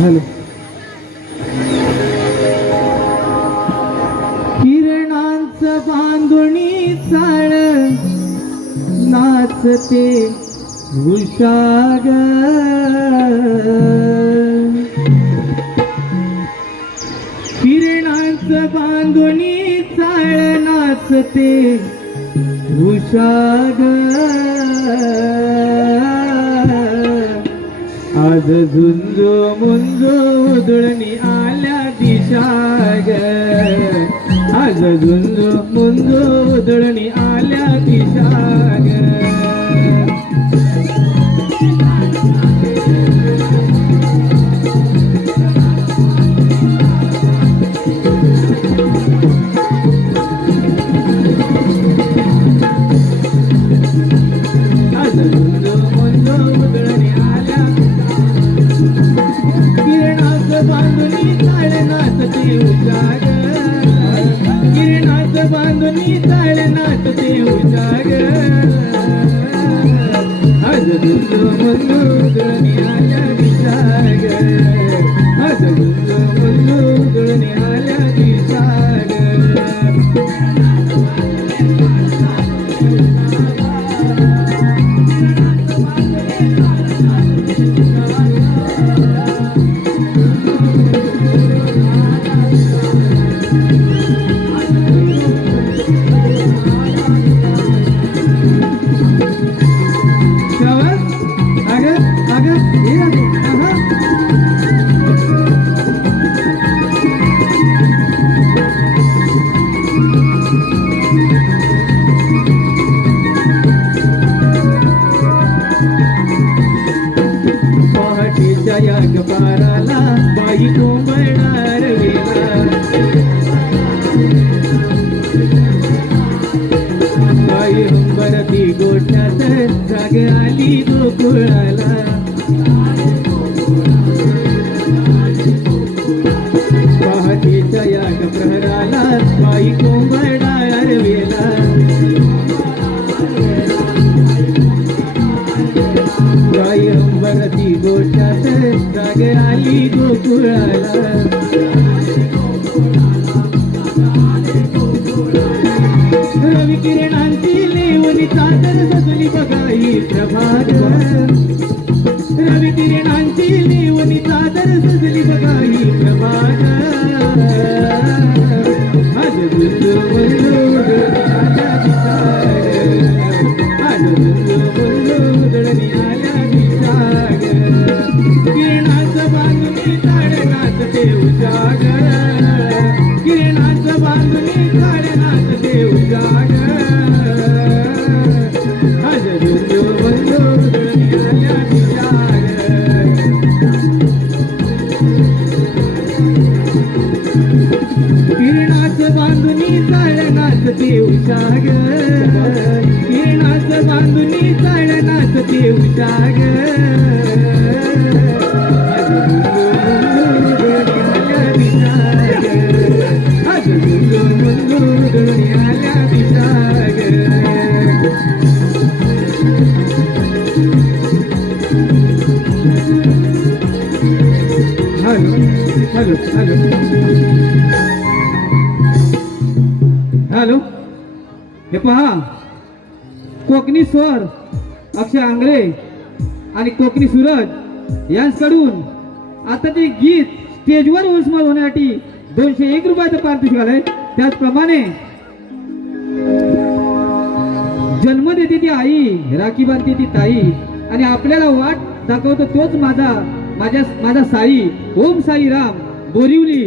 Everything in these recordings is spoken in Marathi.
हॅलो. किरणांचं बांधुणी चाळ नाचते उषाग, किरणांचं बांधुणी चाळ नाचते उषाग, आज झुंजू मुंजू उधळणी आल्या दिशाग, आज झुंजू मुंजू उधळणी आल्या दिशाग. किरणाचं बांधुनी चाळ नाचते उजाग, आज झुंजू मुंजू उधळणी आल्या दिशाग, आज झुंजू मुंजू उधळणी आल्या दिशाग. पाराला बाई कोंबणार वेला, बाई हंबरती गोठ्यात जाग आली गोकुळाला, पहाटेच्या याग प्रहराला बाई कोंबणार वेला, बाई हंबरती गोठ्यात जाग आली गोकुळाला. रवी किरणांची लेवणी चादर सजली बघाई प्रभात, रवी किरणांची लेवणी चादर सजली बघाई प्रभात, आज झुंजू मुंजू उधळणी आल्या दिशाग, किरणाचं बांधुनी चाळ नाचते उजाग, किरणाचं बांधुनी चाळ नाचते उजाग, आज झुंजू मुंजू उधळणी आल्या दिशाग. किरणाचं बांधुनी चाळ नाचते उजाग, किरणाचं बांधुनी चाळ नाचते उजाग, आज झुंजू मुंजू उधळणी आल्या दिशाग. Hello hello hello hello. हे पहा, कोकणी स्वर अक्षय आंग्रे आणि कोकणी सूरज यांच्याकडून आता ते गीत स्टेजवर उस्माल होण्यासाठी 201 रुपयाचं पारितोषिक आलंय. त्याचप्रमाणे जन्म देते ती आई, राखी बांधते ती ताई, आणि आपल्याला वाट दाखवतो तोच माझा साई. ओम साई राम बोरिवली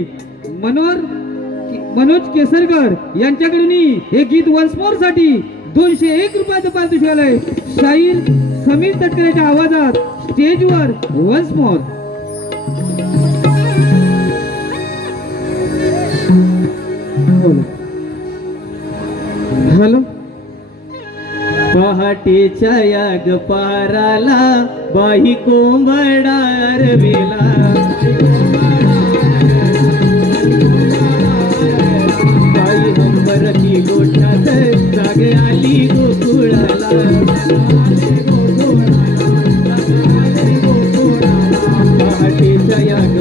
मनोज केसरकर यांच्याकडून हे गीत वन्स मोर साठी 201 रुपयाचं पारितोषिक आलंय. शाहीर समीर तटकरेच्या आवाजात स्टेजवर वन्स मोर. हॅलो. पहाटेच्या याग पाराला बाई कोंबडार वेला, बाई हंबरती गोठ्यात जाग आली गोकुळाला, पहाटेच्या याग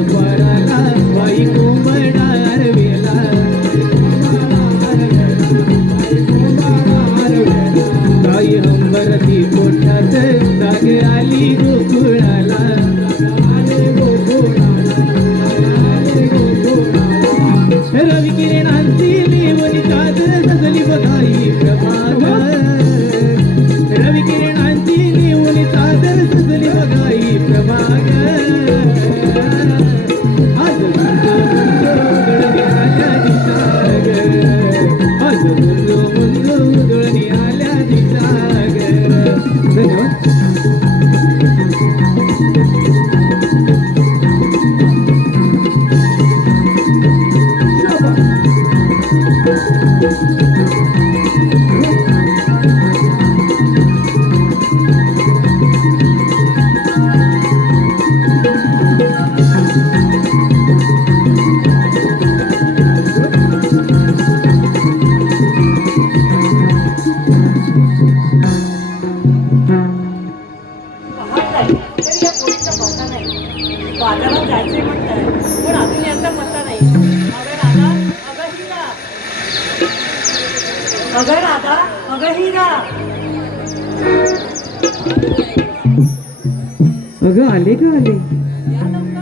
बाजारात जायचे म्हणताय, पण अजून यांचा पत्ता नाही. अगं राधा, अगं हिरा, अगं राधा, अगं हिरा. अगं आले का आले? या लवकर.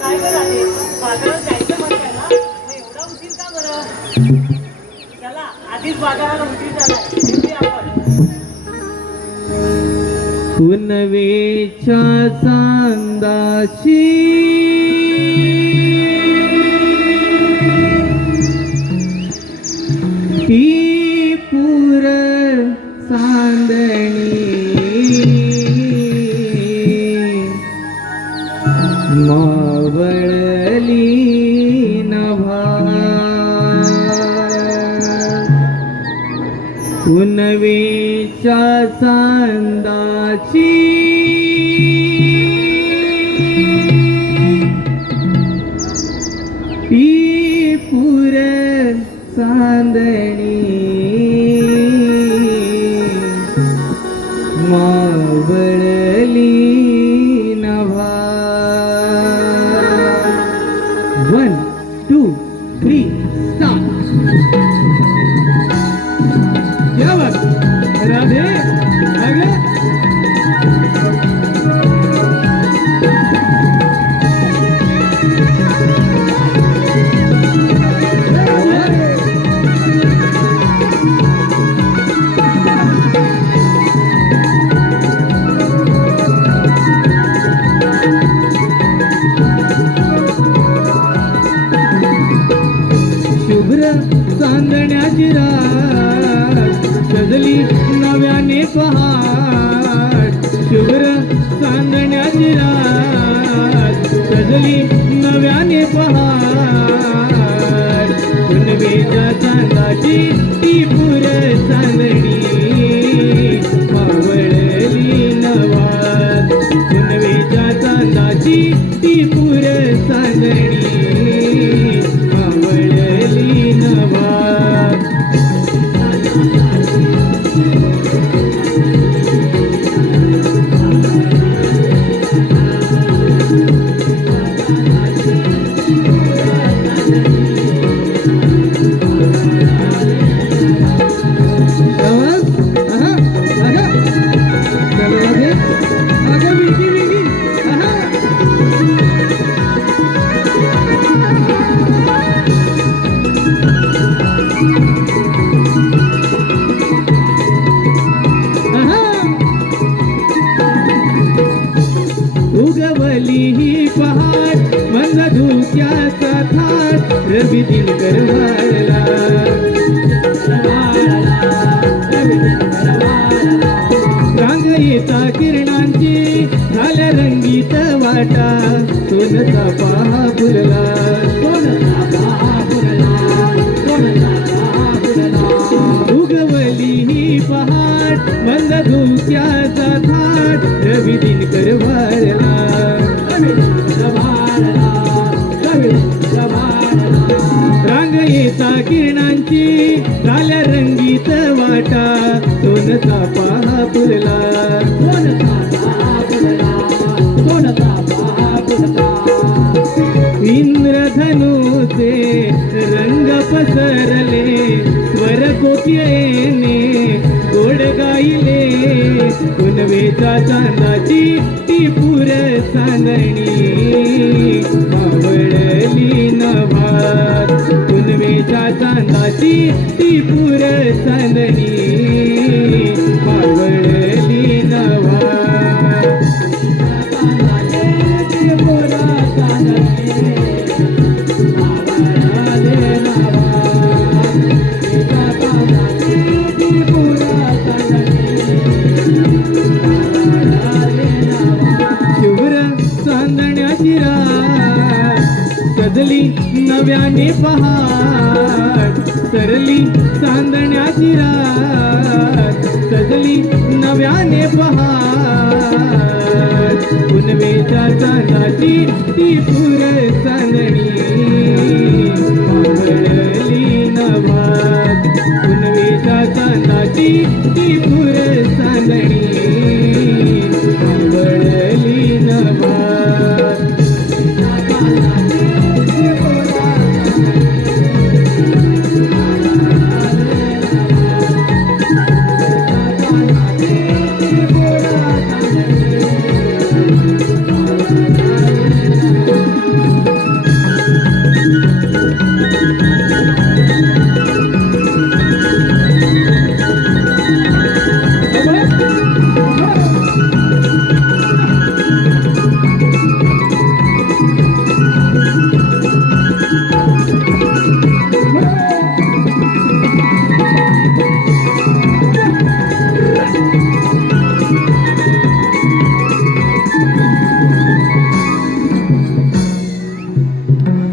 काय बरं आहे, बाजारात जायचं म्हणताय ना, मग एवढा उशीर का बरं? चला, आधीच बाजाराला उशीर झालाय, निघूया आपण. पुनवेच्या चांदाची ती पुर चांदणी मावळली नभा. पुनवेच्या चांदाची ती पुर चांदणी मावळली नभा. 1, 2, 3 स्टार्ट. क्या बात राधे आगे. शुभ्र चांदण्याची रात सजली नव्याने पहाट. शुभ्र चांदण्याची रात सजली नव्याने पहाट. पुनवेच्या चांदाची ती पुर चांदणी मावळली नवा. पुनवेच्या चांदाची ती पुर चांदणी मावळली नवा. उगवली ही पहाट मंद धुक्याचा थाट. रवी दिनकर वाळला रांग येता किरणांची झाल्या रंगीत वाटा सोन चाफा फुलला सोन चाफा फुलला सोन चाफा फुलला उगवली ही पहाट मंद धुक्याचा थाट रवी दिनकर वाळला रवी दिनकर वाळला रवी दिनकर वाळला रांग येता किरणांची झाल्या रंगीत वाटा सोन चाफा फुलला सोन चाफा फुलला सोन चाफा फुलला इंद्रधनुचे रंग पसरले स्वर कोकिळेने गोड गायले पुनवेचा चांदाची टिपूर चांदणी मावळली नभात पुनवेच्या चांदाची टिपूर चांदणी मावळली नभात टिपूर चांदणी मावळली नभात टिपूर शुभ्र चांदण्याची रात सजली नव्याने पहाट सरली चांदण्याची रात सजली नव्याने पहाट पुनवेच्या चांदाची टिपूर चांदणी मावळली नभात पुनवेच्या चांदाची टिपूर चांदणी मावळली नभात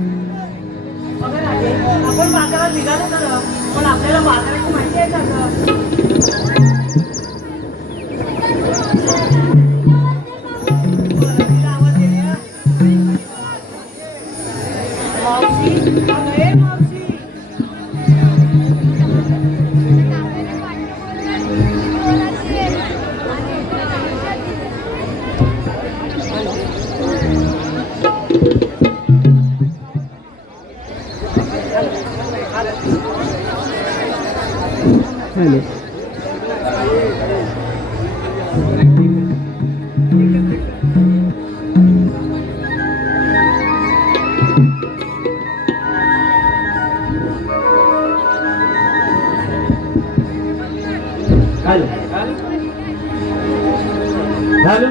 अगं राजे, आपण बाजारात निघालो खरं, पण आपल्याला बाजाराची माहिती आहे का गं? तिला आवाज दे ना. मावशी, अगं ए मावशी. हॅलो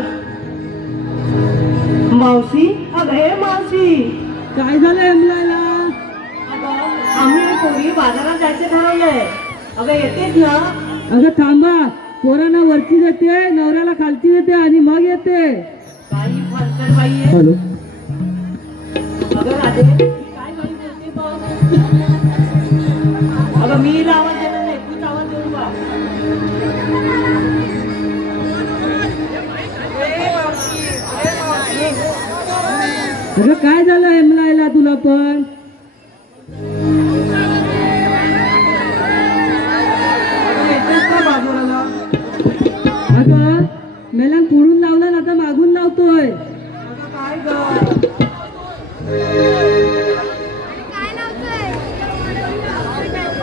मावशी, अगं ए मावशी. काय झालं एमलाला अगं आम्ही पोरी बाजारात जायचं ठरवलंय. अगं येतेच ना? अगं थांबा पोरांना वरची देते नवऱ्याला खालची देते आणि मग येते काही फरकट बाई आहे. हॅलो अगं राधे, ही काय बाई बोलते बघ. अगं मी हिला आवाज देणार नाही, तूच आवाज देऊन बघ. अगं काय झालं एमलायला तुला पण अगं मेला पुढून लावला ना आता मागून लावतोय काय ग?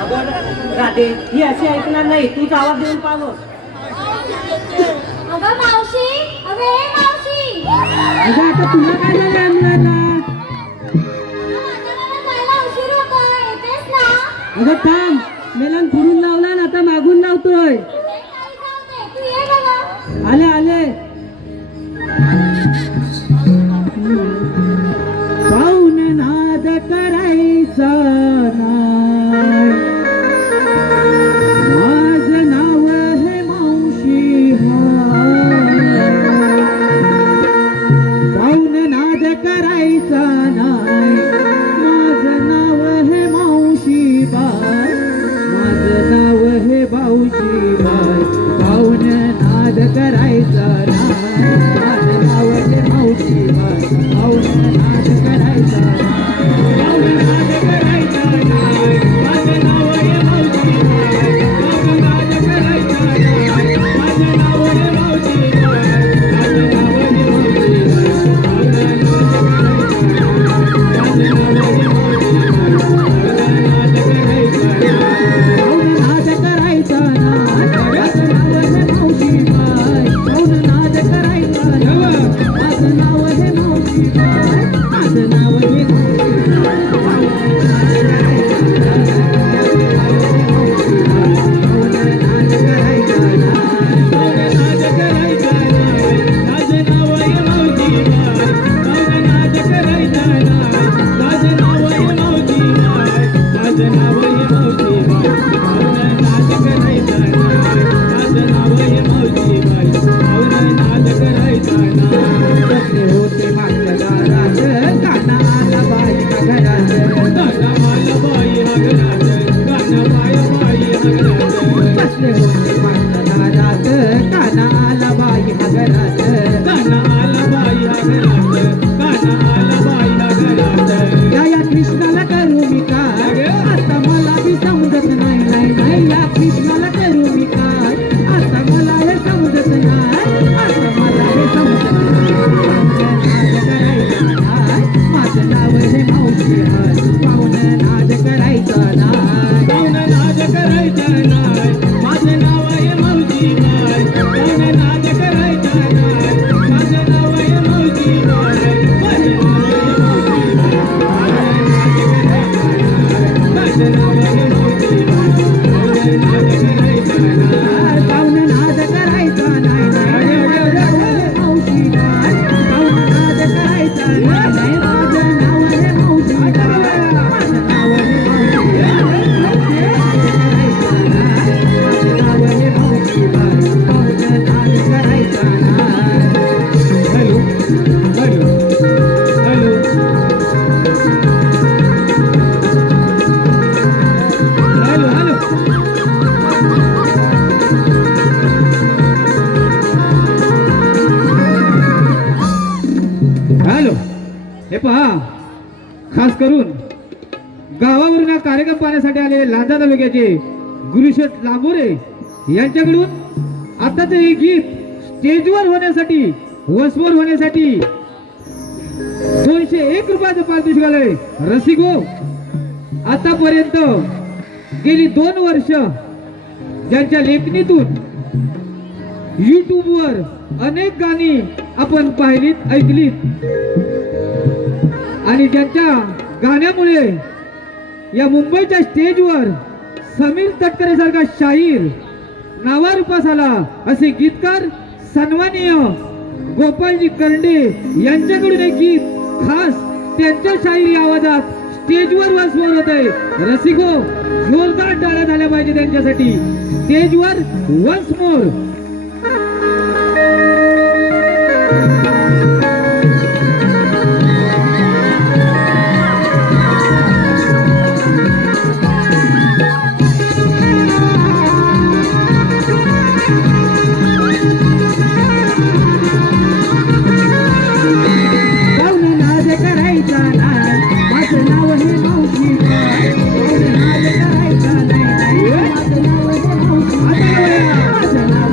अगं राधे, ही अशी ऐकणार नाही, तूच आवाज देऊन पाहू. अगं मावशी, अगं ए मावशी, अगं आता तुला काय झालं एमलायला बाजाराला जायला उशीर होतोय, येतेस ना? अगं थांब मेलान पुढून लावला ना आता मागून लावतोय ते काही जाऊ दे, तू ये गं. आले आले पाऊन नाद करायचा नाय माझं नाव हे मावशी हाय पाऊन करायचा नाही. माझं नाव हे मावशीबाई, माझं नाव हे मावशीबाई, पाहुण नाद करायचा नाही. माझं नाव हे मावशीबाई, पाहुण नाद करायचा नाही. पाहुण नाद करायचा नाही. माझं नाव हे मावशीबाई, पाहुण नाद करायचा नाही. माझं नाव हे मावशीबाई, माझं नाव हे मावशीबाई, पाहुण नाद करायचा नाही. माझं नाव हे मावशीबाई, पाहुण नाद करायचा नाही. माझं नाव हे मावशीबाई, माझं नाव हे होते माझ्या दारात कानाला बाई घरात, कानाला बाई घरात, कानाला बाई घरात. बसले होते माझ्या दारात कानाला बाई घरात, कानाला बाई घरात, कानाला बाई घरात. या कृष्णाला करू मी काय, आता मला बी समजत नाही. नाही नाही या कृष्णाला करू मी काय, आता मला हे समजत नाही. आता मला हे समजत नाही. माझं नाव हे मावशी आहे, पाहुण नाद करायचा नाही. पाहुण नाद करायचा नाही. माझं नाव हे मावशी आहे, पाहुण नाद करायचा नाही. माझं नाव हे मावशी आहे, माझं नाव हे मावशी आहे. माझं नाव हे मावशी आहे, पाहुण नाद करायचा नाही. माझं नाव हे मावशी आहे, पाहुण नाद करायचा नाही. माझं नाव हे मावशी आहे, माझं नाव हे मावशी आहे. माझं नाव हे मावशी आहे, पाहुण नाद करायचा नाही. Hello hello hello hello hello hello. हे पहा, खास करून गावावरून हा कार्यक्रम पाहण्यासाठी आलेले लांजा तालुक्याचे गुरुशेठ लांबोरे यांच्याकडून आताच हे गीत स्टेजवर होण्यासाठी, वसवर होण्यासाठी 201 रुपयाचं पारितोषिक आलंय. रसिको, आतापर्यंत गेली 2 वर्ष ज्यांच्या लेखणीतून युट्यूबवर अनेक गाणी आपण पाहिलीत, ऐकलीत आणि ज्यांच्या गाण्यामुळे या मुंबईच्या स्टेजवर समीर तटकरे सारखा शाहीर नावारूपास आला, असे गीतकार सन्माननीय गोपालजी कर्ंडे यांच्याकडून एक गीत खास त्यांच्या शाहिरी आवाजात स्टेजवर वसवत होत आहे. रसिको, जोरदार टाळ्या झाल्या पाहिजे त्यांच्यासाठी. स्टेजवर वन्स मोर. करायचा नाही. माझं नाव हे मावशी आहे, पाहुण नाद करायचा नाही. माझं नाव हे मावशी आहे, माझं नाव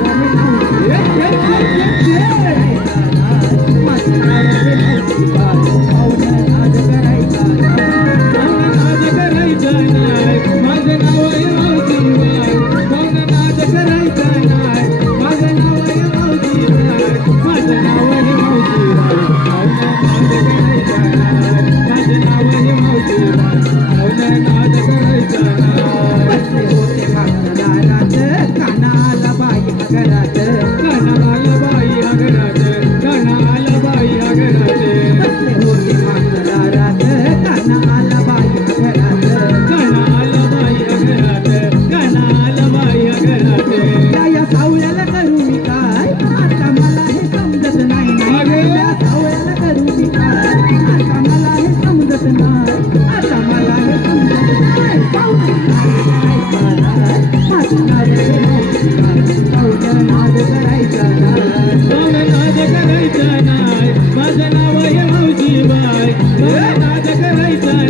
नाद करायचा ना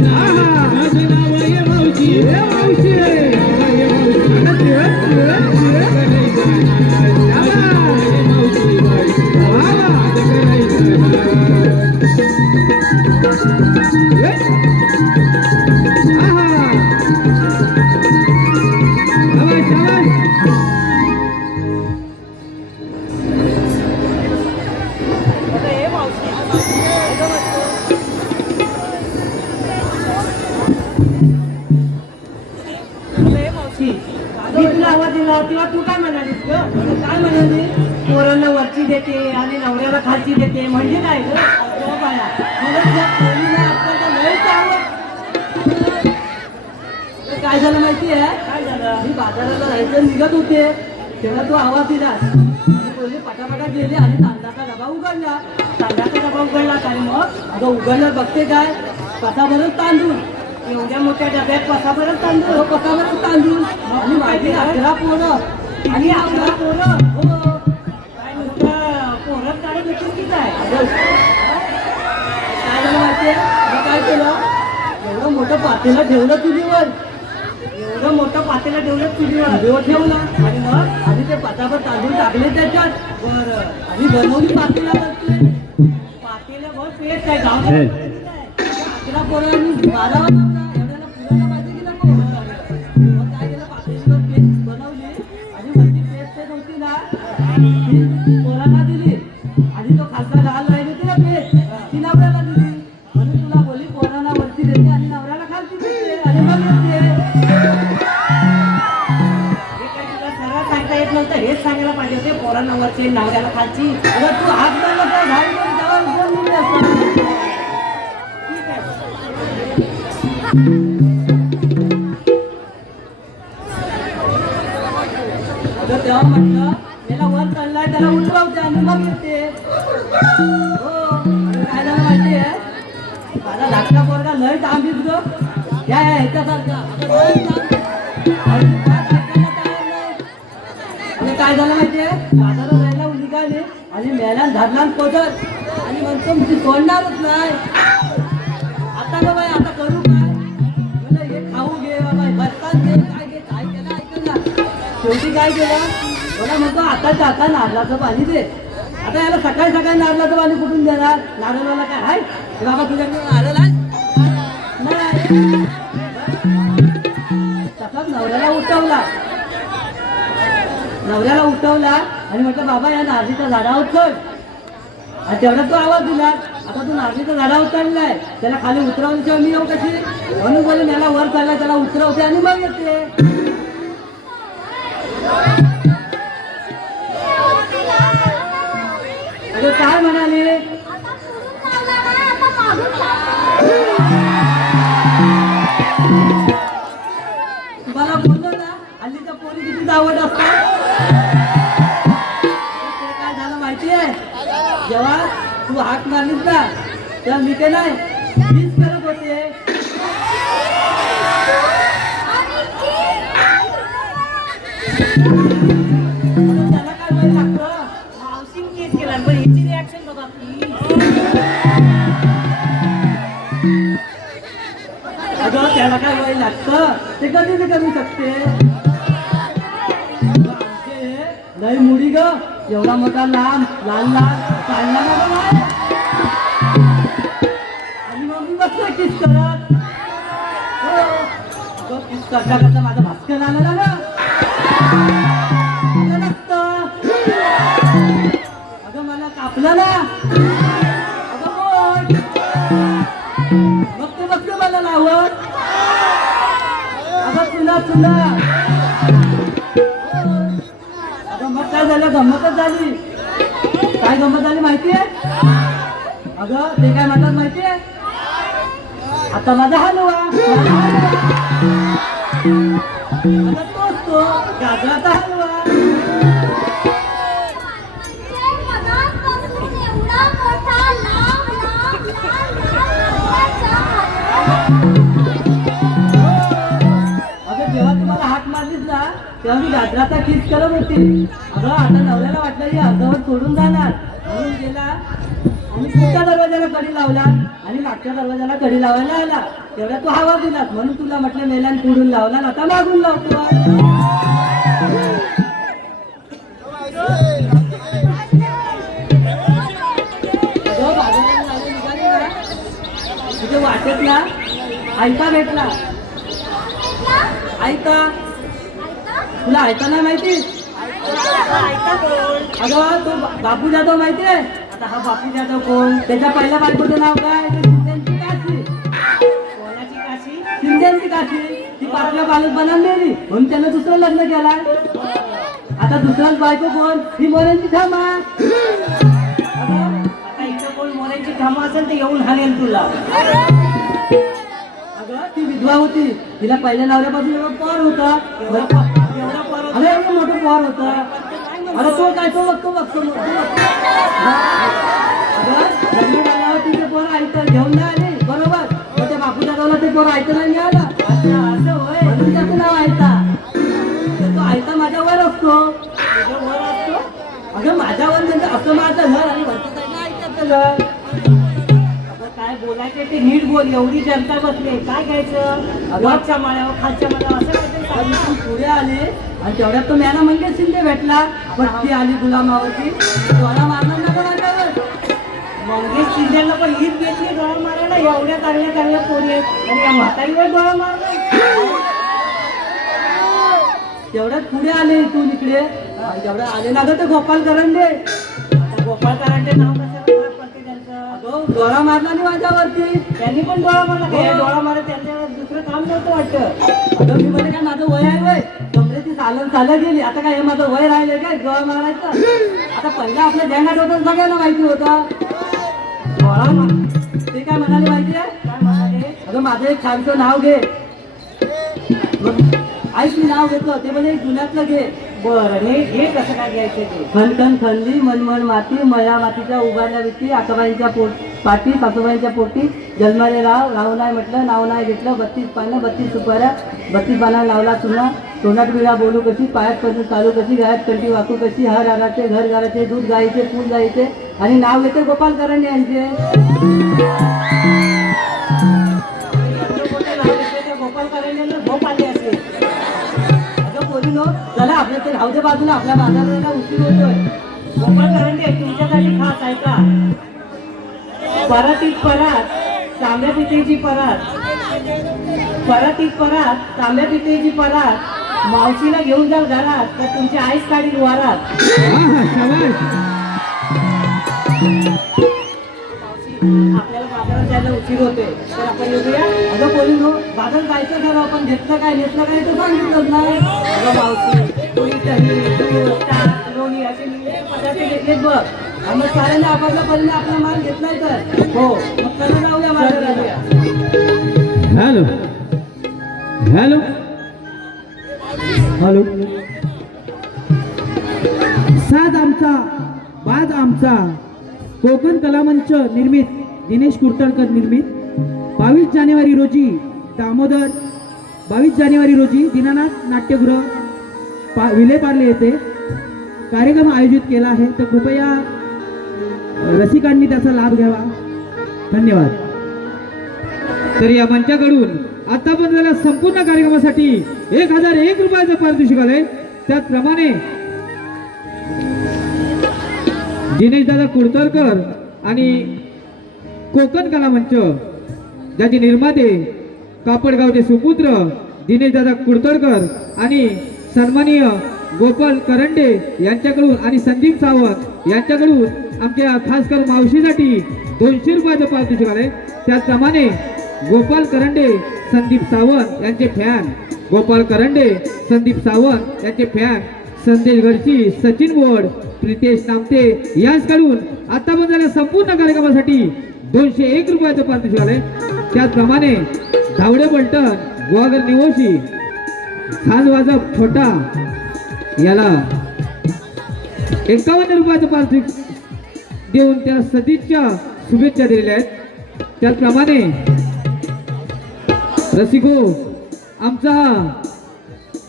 माझं नाव आहे मावशी मावशी हे मावशी हे मावशी मी तुला आवाज दिला तेव्हा तू काय म्हणालीस ग काय म्हणाली पोरांना वरची देते आणि नवऱ्याला खालची देते म्हणजे काय ग अगं बाया मला तुझ्या पोरीला आजकालचा लयच आवड काय झालं माहिती आहे काय झालं मी बाजाराला जायचं निघत होते तेव्हा तू आवाज दिला बोलले पटापटा गेले आणि तांदळाचा डबा उघडला तांदळाचा डबा उघडला आणि मग अगं उघडलं बघते काय कसाभरच तांदूळ एवढ्या मोठ्या डब्यात कसाभरच तांदूळ हो कसाभरच तांदूळ आणि माझी 11 पोरं आणि 11 पोरं हो काय नुसतं पोरं काढत होती की काय काय झालं माहितीये मी काय केलं एवढं मोठं पातेलं ठेवलं चुलीवर एवढं मोठं पातेलं ठेवलं चुलीवर ठेवलं आणि मग आधी ते पाताभर तांदूळ टाकले त्याच्यात बरं आणि बनवली पातेल्यावरती पातेल्यावर पेट काय गाव 11 पोरांनी 12 वाजवला एवढ्याला पुरायला पाहिजे की नको मग काय केलं पातेलीवर पेस्ट बनवली आणि वरची पेस्ट ते नव्हती ना ती पोरांना दिली आणि तो खालचा लाल राहिली होती ना पेस्ट ती नवऱ्याला दिली म्हणून तुला बोली पोरांना वरती देते आणि नवऱ्याला खालची देते आणि मग येते सांगता येत नव्हतं हेच सांगायला पाहिजे होते पोरांना वरची नवऱ्याला खालची अगर तू हात धरला तर घाई करून जाऊन घेऊन दिली असतं ठीक आहे अगं तेव्हा म्हटलं त्याला वर चढलाय त्याला उतरवते आणि मग येते हो काय झालं माहितीये माझा धाकटा पोरगा लय डांबीत ग या ह्याच्यासारखा आता लय काय झालं माहितीये बाजारात जायला निघाले आणि मेला धरला पदर आणि म्हणतो मी सोडणारच नाही आता ग बाई आता करू काय म्हणजे हे खाऊ घे बाबा बसतात घे काय घे काय केलं ऐकलं ना शेवटी काय केलं मला म्हणतो आता आता नारळाचं पाणी दे आता याला सकाळी सकाळी नारळाचं पाणी कुठून देणार नारळाला काय आहे बाबा तुझ्याकडे नारळ आहे नाही तसाच नवऱ्याला उठवला आणि म्हटलं बाबा या नारळीच्या झाडावर चढ आणि तेवढा तो आवाज दिला आता तू नारळीच्या झाडावर चढलाय त्याला खाली उतरवल्याशिवाय मी येऊ कशी म्हणून बोलून याला वर चढलाय त्याला उतरवते आणि मग येते अरे काय म्हणाले तुम्हाला बोललो ना हल्लीच्या पोरी किती आवड असतात काय झालं माहितीये जेव्हा तू हाक मारलीस ना तेव्हा मी ते नाही मीच करत होते त्याला काय माहिती लागतं मावशीने केस केला पण याची रिॲक्शन बघा अगं त्याला काय वय लागतं ते कधी बी करू शकते लय मुडी ग एवढा मोठा लाल चालला ना आणि मग मी बसलो किस करत हो किस करता करता माझा भास्कर आला ना अगं मला कापलं ना अगं बोल बघते मला लावत अगं चुना अगं मग काय झालं गंमतच झाली काय गंमत झाली माहितीये अगं ते काय म्हणतात माहितीये आता माझा हलवा आता तोच तो गाजराचा हलवा जेव्हा तुम्हाला हाक मारलीस ना तेव्हा मी गाजराचा किस करत होती अगं आता नवऱ्याला वाटलं की अर्धवट सोडून जाणार म्हणून गेला आणि पुढच्या दरवाजाला कडी लावला आणि मागच्या दरवाजाला कडी लावायला आला. तेवढ्या तू हवा दिलास म्हणून तुला म्हटलं मेल्यान पुढून लावला ना आता मागून लावतो. तिथे वाटेतला ऐका भेटला. ऐका तुला ऐका नाही माहिती? अगं तो बापू जाधव माहिती आहे? आता हा बापू जाधव कोण? त्याच्या पहिल्या बायकोचं नाव काय? ते शिंदेची काशी. कोणाची काशी? शिंदेची काशी. ती पाटल्या बालक बनवून दिली म्हणून त्यानं दुसरं लग्न केलं. आता दुसराच बायको कोण? ही मोऱ्यांची थांबा. आता इथं कोण मोऱ्यांची थांबा असेल तर येऊन हाणेल तुला. अगं ती विधवा होती. तिला पहिल्या नवऱ्यापासून एवढं पोर होता. अरे एवढं मोठं पोर होतं. अरे तो काय तो बघतो अगं लग्न झाल्यावर तिचे पोर आयतं घेऊन नाही आले बरोबर. मग त्या बापू दादाला ते पोर आयतं नाही मिळालं. असं होय म्हणून त्याचं नाव आयता. तो आयता माझ्यावर असतो. वर असतो. अगं माझ्यावर म्हणजे असं माझं घर आणि वरचं साईडला आयत्याचं घर. काय बोलायचं ते नीट बोल. एवढी जनता बसली काय घ्यायचं? वरच्या माळ्यावर खालच्या माळ्यावर असं काहीतरी पुढे आली आणि तेवढ्यात तो मॅना मंगेश शिंदे भेटला. पट्टी आली गुलामावरती. डोळा मारणार नका माझ्यावर. मंगेश शिंदेला पण हीच घेतली डोळा मारायला. एवढ्या चांगल्या चांगल्या पोरी आहेत आणि या म्हातारीवर डोळा मारला. तेवढ्यात पुढे आले इथून इकडे. तेवढ्या आले ना ग ते गोपाल करंडे. गोपाल करंडे नाव कसं पडते त्यांचं? डोळा मारला नाही माझ्यावरती. त्यांनी पण डोळा मारला. डोळा मारत त्यांच्या दुसरं काम नव्हतं वाटतं. अगं मी म्हणजे काय माझं वय आहे वय कमरेची चालत गेली. आता काय हे माझं वय राहिले काय डोळा मारायचं? आता पहिला आपल्या ध्यानात होतं सगळ्यांना माहिती होतं. डोळा ते काय म्हणाले माहिती आहे? काय म्हणाले? अगं माझं एक छानचं नाव घे. ऐक मी नाव घेतो ते म्हणजे जुन्यातलं घे. बरं हे कसं काय घ्यायचं ते? खनखन खनली मनमन माती मया मातीच्या उभारल्या भीती आकाबाईंच्या पाठी सासूबाईंच्या पोटी जन्माले राव नाही म्हटलं नाव नाही घेतलं. 32 पानं 32 सुपाऱ्या 32 पाना लावला चुना. तोंडात विळा बोलू कशी पायात पडून चालू कशी गायात कंटी वाकू कशी. हर आराचे घर घराचे दूध गायचे फूल जायचे आणि नाव घेते गोपाल करंडे यांचे. गोपाल करंडेला झोप आली असेल. चला आपल्या ते राहूच्या बाजूला आपल्या बाजाराला उशीर होतोय. गोपाल करंडे तुमच्यासाठी खास आहे का? परत परात तांब्या पितेची परात. परत परात तांब्या पितेची परात. मावशीला घेऊन जाऊ घरात तर तुमची आईस काढील वारात. आपल्याला बाजारात जायला उशीर होते तर आपण येऊया. अगं बोलू नो बाजार जायचं खरं आपण घेतलं काय नेतलं काय तर सांगितलंच नाही. अगं मावशी पोळी दही ताक लोणी असे पदार्थ घेतलेत बघ. मग साऱ्यांना आपापल्या परीने आपला माल घेतलाय तर हो मग कधी जाऊया बाजाराला. Hello hello hello. साज आमचा बाज आमचा कोकण कलामंच निर्मित दिनेश कुर्तडकर निर्मित 22 जानेवारी रोजी दामोदर 22 जानेवारी रोजी दीनानाथ नाट्यगृह विलेपार्ले येथे कार्यक्रम आयोजित केला आहे. तर कृपया रसिकांनी त्याचा लाभ घ्यावा. धन्यवाद. तर या मंचाकडून आतापर्यंत झालेल्या संपूर्ण कार्यक्रमासाठी 1001 रुपयाचं पारितोषिक आलंय. त्याचप्रमाणे दिनेश दादा कुडतरकर आणि कोकण कलामंच ज्याचे निर्माते कापडगावचे सुपुत्र दिनेश दादा कुडतरकर आणि सन्माननीय गोपाल करंडे यांच्याकडून आणि संदीप सावंत यांच्याकडून आमच्या खास करून मावशीसाठी 200 रुपयाचं पारितोषिक आलंय. त्याचप्रमाणे गोपाल करंडे संदीप सावंत यांचे फॅन गोपाल करंडे संदीप सावंत यांचे फॅन संदेश घरची सचिन बोड प्रितेश नामते यांच्याकडून आतापर्यंत झालेल्या संपूर्ण कार्यक्रमासाठी 201 रुपयाचं पारितोषिक आलंय. त्याचप्रमाणे धावडे पलटण गुहागर निवोशी साज वाजप छोटा याला 51 रुपयाचं पारितोषिक देऊन त्याला सदिच्छा शुभेच्छा दिलेल्या आहेत. त्याचप्रमाणे रसिको आमचा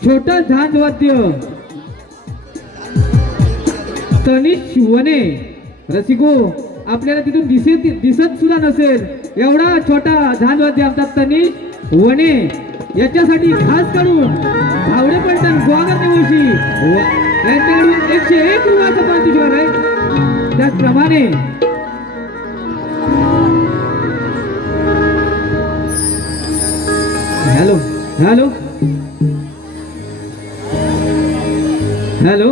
छोटा झांज वाद्य तनिष शिवणे रसिको आपल्याला तिथून दिसत सुद्धा नसेल एवढा छोटा झांजवाद्य आमचा तनिष वने याच्यासाठी खास करून धावडे पलटण गोवागर निवासी यांच्याकडून 101 रुपयाचं पारितोषिक आहे. त्याचप्रमाणे हॅलो हॅलो हॅलो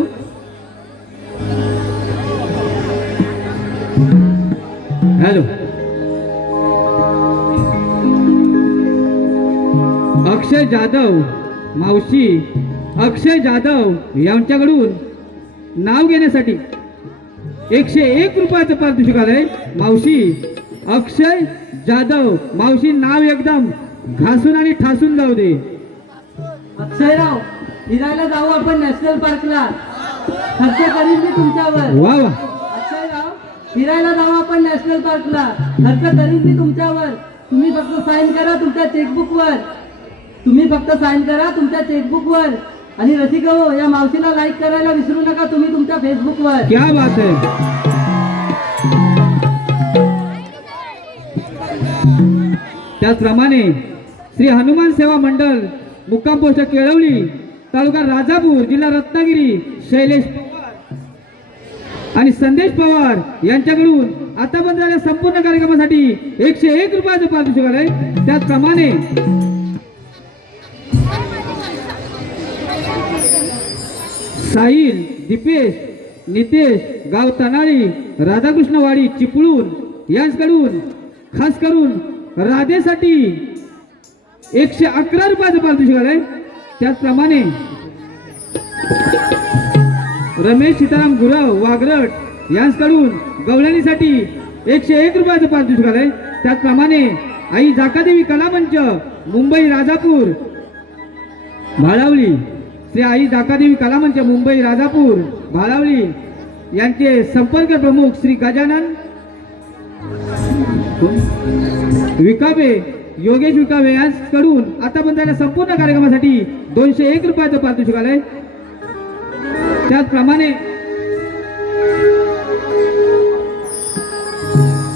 हॅलो अक्षय जाधव मावशी अक्षय जाधव यांच्याकडून नाव घेण्यासाठी 101 रुपयाचं पारितोषिक आलंय. मावशी अक्षय जाधव मावशी नाव एकदम घासून आणि ठासून जाऊ दे. अक्षयराव फिरायला जाऊ आपण नॅशनल पार्कला, खर्च करीन मी तुमच्यावर. वा वा अक्षयराव फिरायला जाऊ आपण नॅशनल पार्कला, खर्च करीन मी तुमच्यावर. तुम्ही फक्त साईन करा तुमच्या चेकबुकवर, तुम्ही फक्त साईन करा तुमच्या चेकबुकवर. आणि रसिका हो, या मावशीला लाईक करायला विसरू नका तुम्ही तुमच्या फेसबुकवर. क्या बात है. त्याचप्रमाणे श्री हनुमान सेवा मंडळ मुक्काम पोस्ट केळवली तालुका राजापूर जिल्हा रत्नागिरी शैलेश पवार आणि संदेश पवार यांच्याकडून आता बंद झालेल्या संपूर्ण कार्यक्रमासाठी 101 रुपयाचं पारितोषिक आलंय. त्याचप्रमाणे साहिल दीपेश नितेश गाव तनाळी राधाकृष्णवाडी चिपळूण यांच्याकडून खास करून राधेसाठी 111 रुपयाचं पारितोषिक आलंय. त्याचप्रमाणे रमेश सीताराम गुरव वागरट यांच्याकडून गवळणीसाठी 101 रुपयाचं पारितोषिक आलंय. त्याचप्रमाणे आई जाकादेवी कलामंच मुंबई राजापूर भाळावली श्री आई जाकादेवी कलामंच मुंबई राजापूर भाळावली यांचे संपर्क प्रमुख श्री गजानन विकाबे योगेश विकाबे यांच्याकडून आता बंद संपूर्ण कार्यक्रमासाठी 201 रुपयाचं पारितोषिक आलंय. त्याचप्रमाणे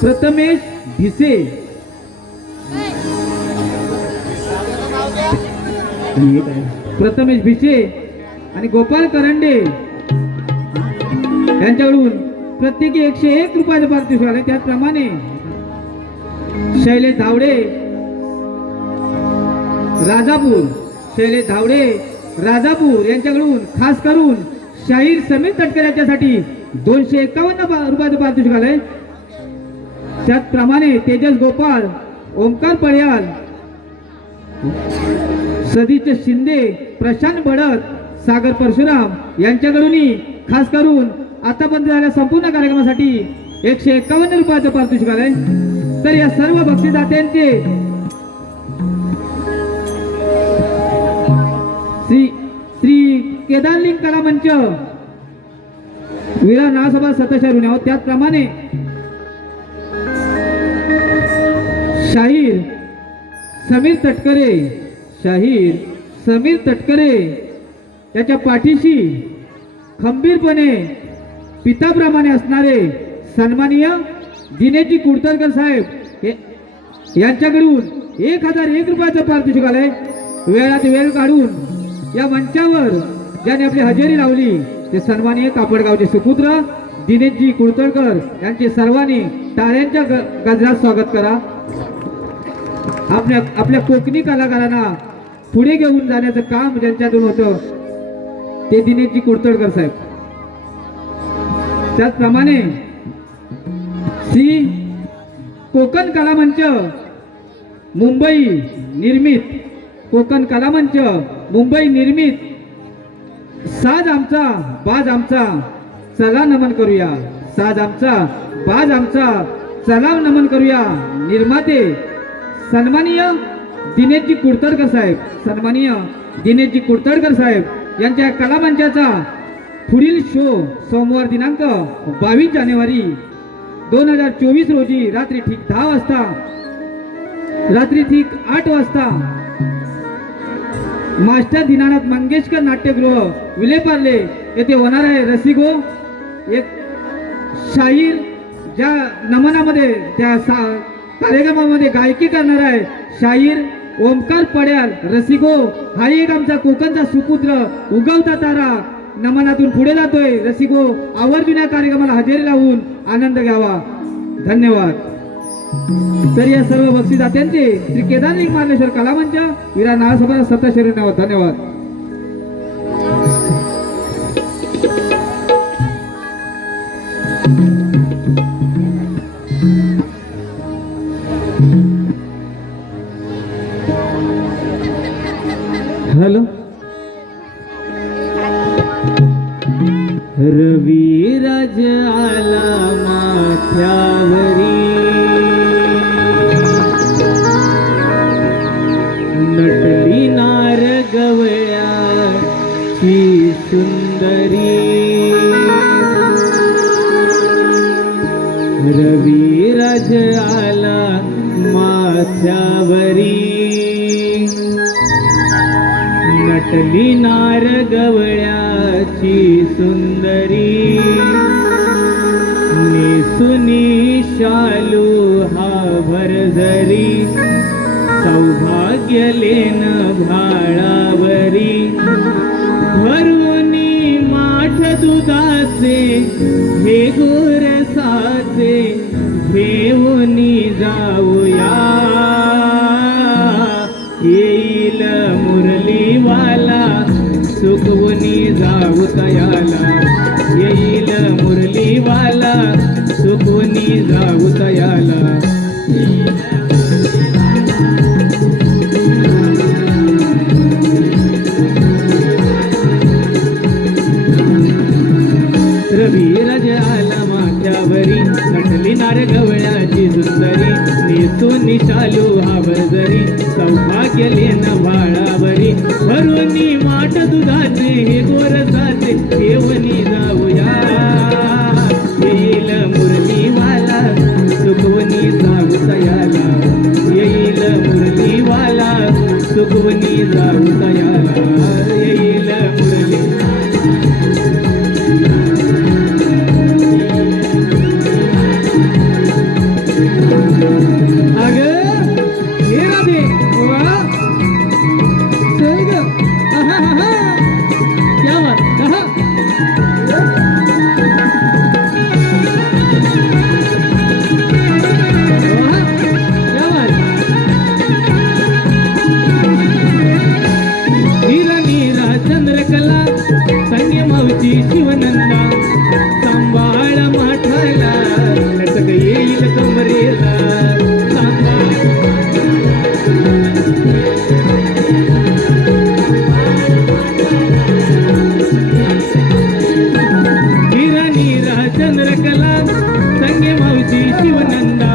प्रथमेश भिसे आणि गोपाल करंडे यांच्याकडून प्रत्येकी 101 रुपयाचं पारितोषिक आलंय. त्याचप्रमाणे शैलेश धावडे राजापूर यांच्याकडून खास करून शाहीर समीर तटकर यांच्यासाठी 251 रुपयाचं पारितोषिक आलंय. त्याचप्रमाणे तेजस गोपाळ ओमकार पळ्याल सदीच शिंदे प्रशांत भडत सागर परशुराम यांच्याकडूनही खास करून आता बंद झालेल्या संपूर्ण कार्यक्रमासाठी 151 रुपयाचं पारितोषिक आलंय. तर या सर्व बक्षीसदात्यांचे श्री केदारलिंग कलामंच विरा नासभा सतशरून आहोत. त्याचप्रमाणे शाहीर समीर तटकरे त्याच्या पाठीशी खंबीरपणे पिताप्रमाणे असणारे सन्माननीय दिनेशजी कुडतरकर साहेब यांच्याकडून 1001 रुपयाचं पारितोषिक आलंय. वेळात वेळ काढून या मंचावर ज्याने आपली हजेरी लावली ते सन्माननीय कापडगावचे सुपुत्र दिनेशजी कुडतरकर यांचे सर्वांनी टाळ्यांच्या गजरात स्वागत करा. आपल्या कोकणी कलाकारांना पुढे घेऊन जाण्याचं काम ज्यांच्यातून होतं ते दिनेशजी कुडतरकर साहेब. त्याचप्रमाणे श्री कोकण कलामंच मुंबई निर्मित साज आमचा बाज आमचा चला नमन करूया. साज आमचा बाज आमचा चला नमन करूया. निर्माते सन्माननीय दिनेशजी कुडतरकर साहेब यांच्या कलामंचाचा पुढील शो सोमवार दिनांक 22 जानेवारी 2024 रोजी रात्री ठीक 8 वाजता मास्टर दीनानाथ मंगेशकर नाट्यगृह विलेपार्ले येथे होणार आहे. रसिको एक शाहीर ज्या नमनामध्ये त्या कार्यक्रमामध्ये गायकी करणार आहे शाहीर ओमकार पड्याल रसिको. हा एक आमचा कोकणचा सुपुत्र उगवता तारा नमनातून पुढे जातोय. रसिको आवर्जून या कार्यक्रमाला हजेरी लावून आनंद घ्यावा. धन्यवाद. तर या सर्व बक्षिसदात्यांचे श्री केदारलिंग मार्लेश्वर कलामंच विरा नाळसभा सत्ताशेरी नाव. धन्यवाद. हॅलो. रविराज आला माथ्यावरी नटली नार गवळ्याची सुंदरी. रविराज आला माथ्यावरी नटली नार गवळ्याची सुंदरी. नेसुनी शालू हा भरझरी सौभाग्य लेन भाळावरी. भरुनी माठ दुधाचे हे गोरसाचे घेऊनी जाऊया. येईल मुरलीवाला सुखवनी जाऊ तयाला. येईल मुरलीवाला सुखवनी जाऊ तयाला. रविराज आला माथ्यावरी नटली नार गवळ्याची सुंदरी. नेसून शालू हा भरझरी सौभाग्य लेन भाळावरी. भरुनी माठ दुधाचे हे गोरसाचे घेऊनी जाऊया. येईल मुरलीवाला सुखवनी जाऊ तयाला. येईल मुरलीवाला सुखवनी जाऊ तयाला. येईल मुरली शिवनंदा सांभाळ माठाला लटक येईल कमरेला. नीरा चंद्रकला संगे मावशी शिवनंदा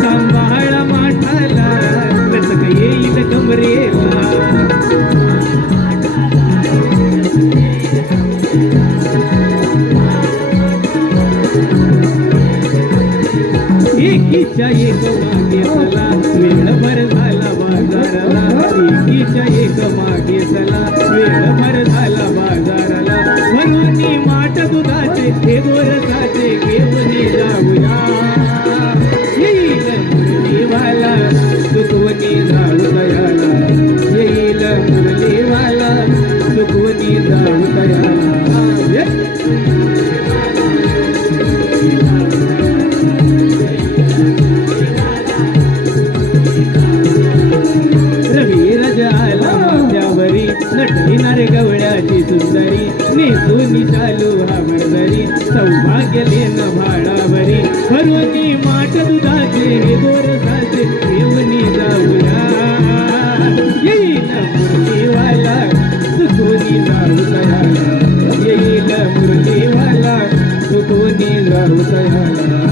सांभाळ माठाला लटक येईल कमरेला. एकीच्या एक मागे चला वेळभर झाला बाजाराला. एकीच्या एक मागे चला वेळभर झाला बाजाराला. भरुनी माठ दुधाचे हे गोरसाचे घेऊन जाऊया. येईल मुरलीवाला सुखवनी जाऊ तयाला. येईल मुरलीवाला सुखवनी जाऊ तयाला. नटली नार गवळ्याची सुंदरी. नेसून शालू हा भरझरी सौभाग्य लेन भाळावरी. भरुनी माठ दुधाचे हे गोरसाचे घेऊनी जाऊया. येईल मुरलीवाला सुखवनी जाऊ तयाला. येईल मुरलीवाला सुखवनी जाऊ तयाला.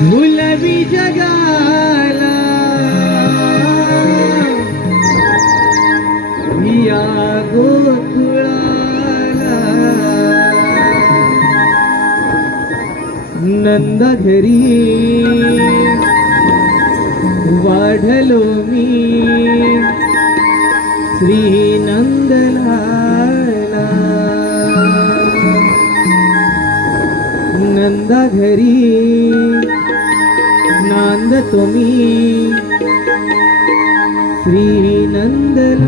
गुलाबी जगाला या गोकुळाला नंदा घरी वाढलो मी श्री नंदलाला नंदा घरी नांदतो मी श्री नंदलाला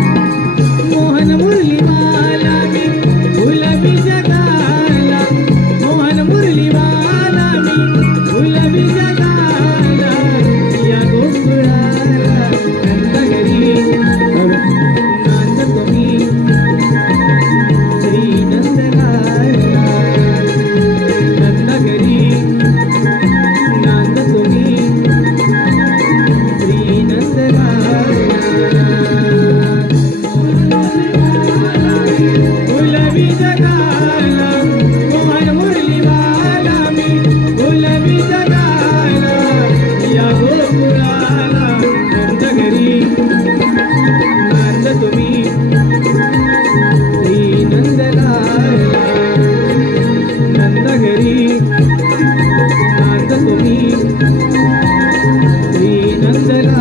मोहन मुरली माला मी गुलाबी जगाला मोहन मुरली माला मी गुलाबी जगाला या गोकुळाला नंदघरी नांदतो मी श्री नंदलाला नंदघरी नांदतो मी श्री नंदलाला गुलाबी जगाला मोहन मुरली वाला मी गुलाबी जगाला या गोकुळाला नंदघरी नांदतो मी श्री नंदलाला नंदघरी नांदतो मी श्री नंदलाला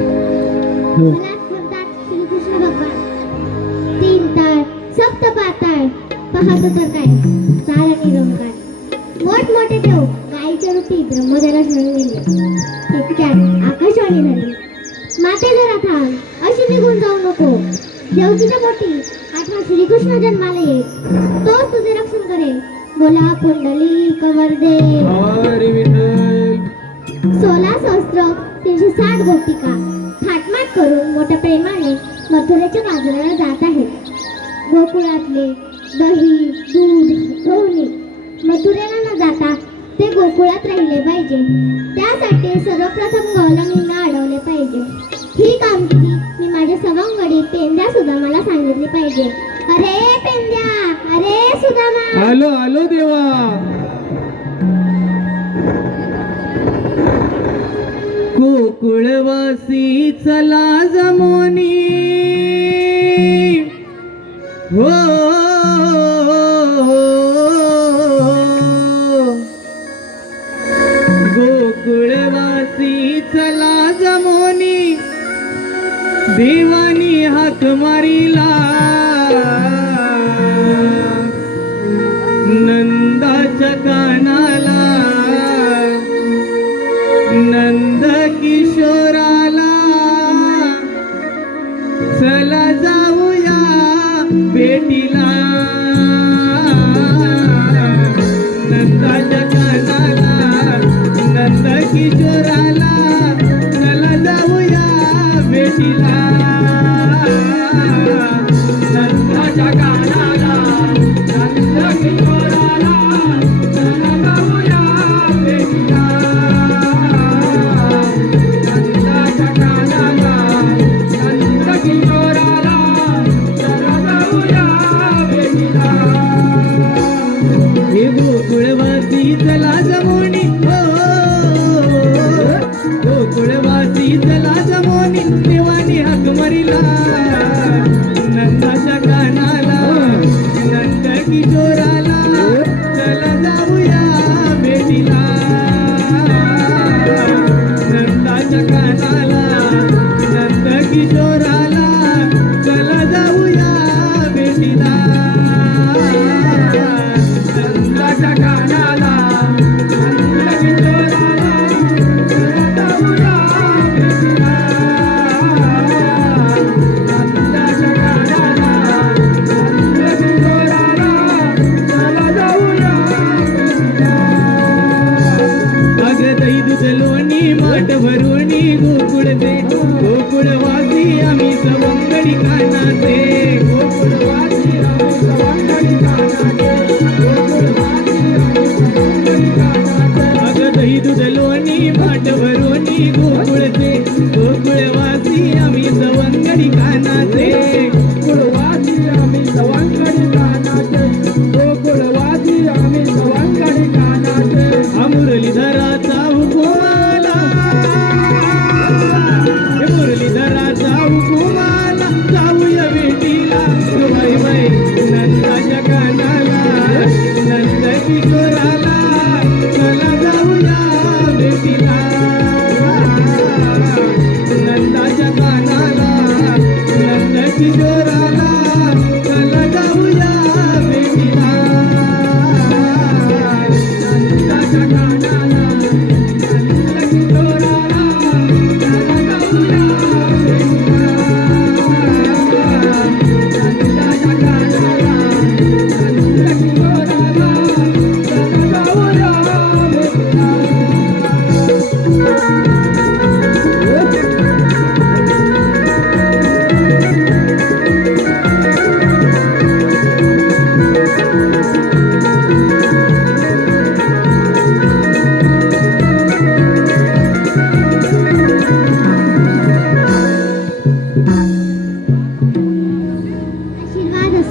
मला म्हणतात श्रीकृष्ण भगवान तीन ताळ सप्त पाताळ पाहतो तर काय सारा निरंकार मोठमोठे देव गायीच्या रूपी ब्रह्मदेवास मिळून गेले तितक्यात आकाशवाणी झाली माते जरा थांब अशी निघून जाऊ नको देवकीच्या पोटी आठवा श्रीकृष्ण जन्माला येईल तोच तुझे रक्षण करेल बोला पुंडली कवरदे हरी विठ्ठल 16 सहस्त्र 360 गोपिका थाटमाट करून मोठ्या प्रेमाने मथुरेच्या बाजूला जात आहेत गोकुळातले दही दूध लोणी मथुरेला न जाता ते गोकुळात राहिले पाहिजे त्यासाठी सर्वप्रथम गौलमींना अडवले पाहिजे ही कामगिरी मी माझ्या सवंगडी पेंद्या सुदामाला सांगितली पाहिजे अरे पेंद्या अरे सुदामा आलो आलो देवा गोकुळवासी चला जमोनी हो गोकुळवासी चला जमोनी देवानी हाक मारिला नंदाच्या कानाला नंद किशोराला चला जाऊया भेटीला नंदाच्या कानाला नंद किशोराला चला जाऊया भेटीला नंदाच्या कानाला नंद किशोराला चला जाऊया भेटीला गोकुळवासी चला जमोनी हो गोकुळवासी चला जमोनी देवानी हाक मारिला नंदाच्या कानाला नंद किशोराला चला जाऊया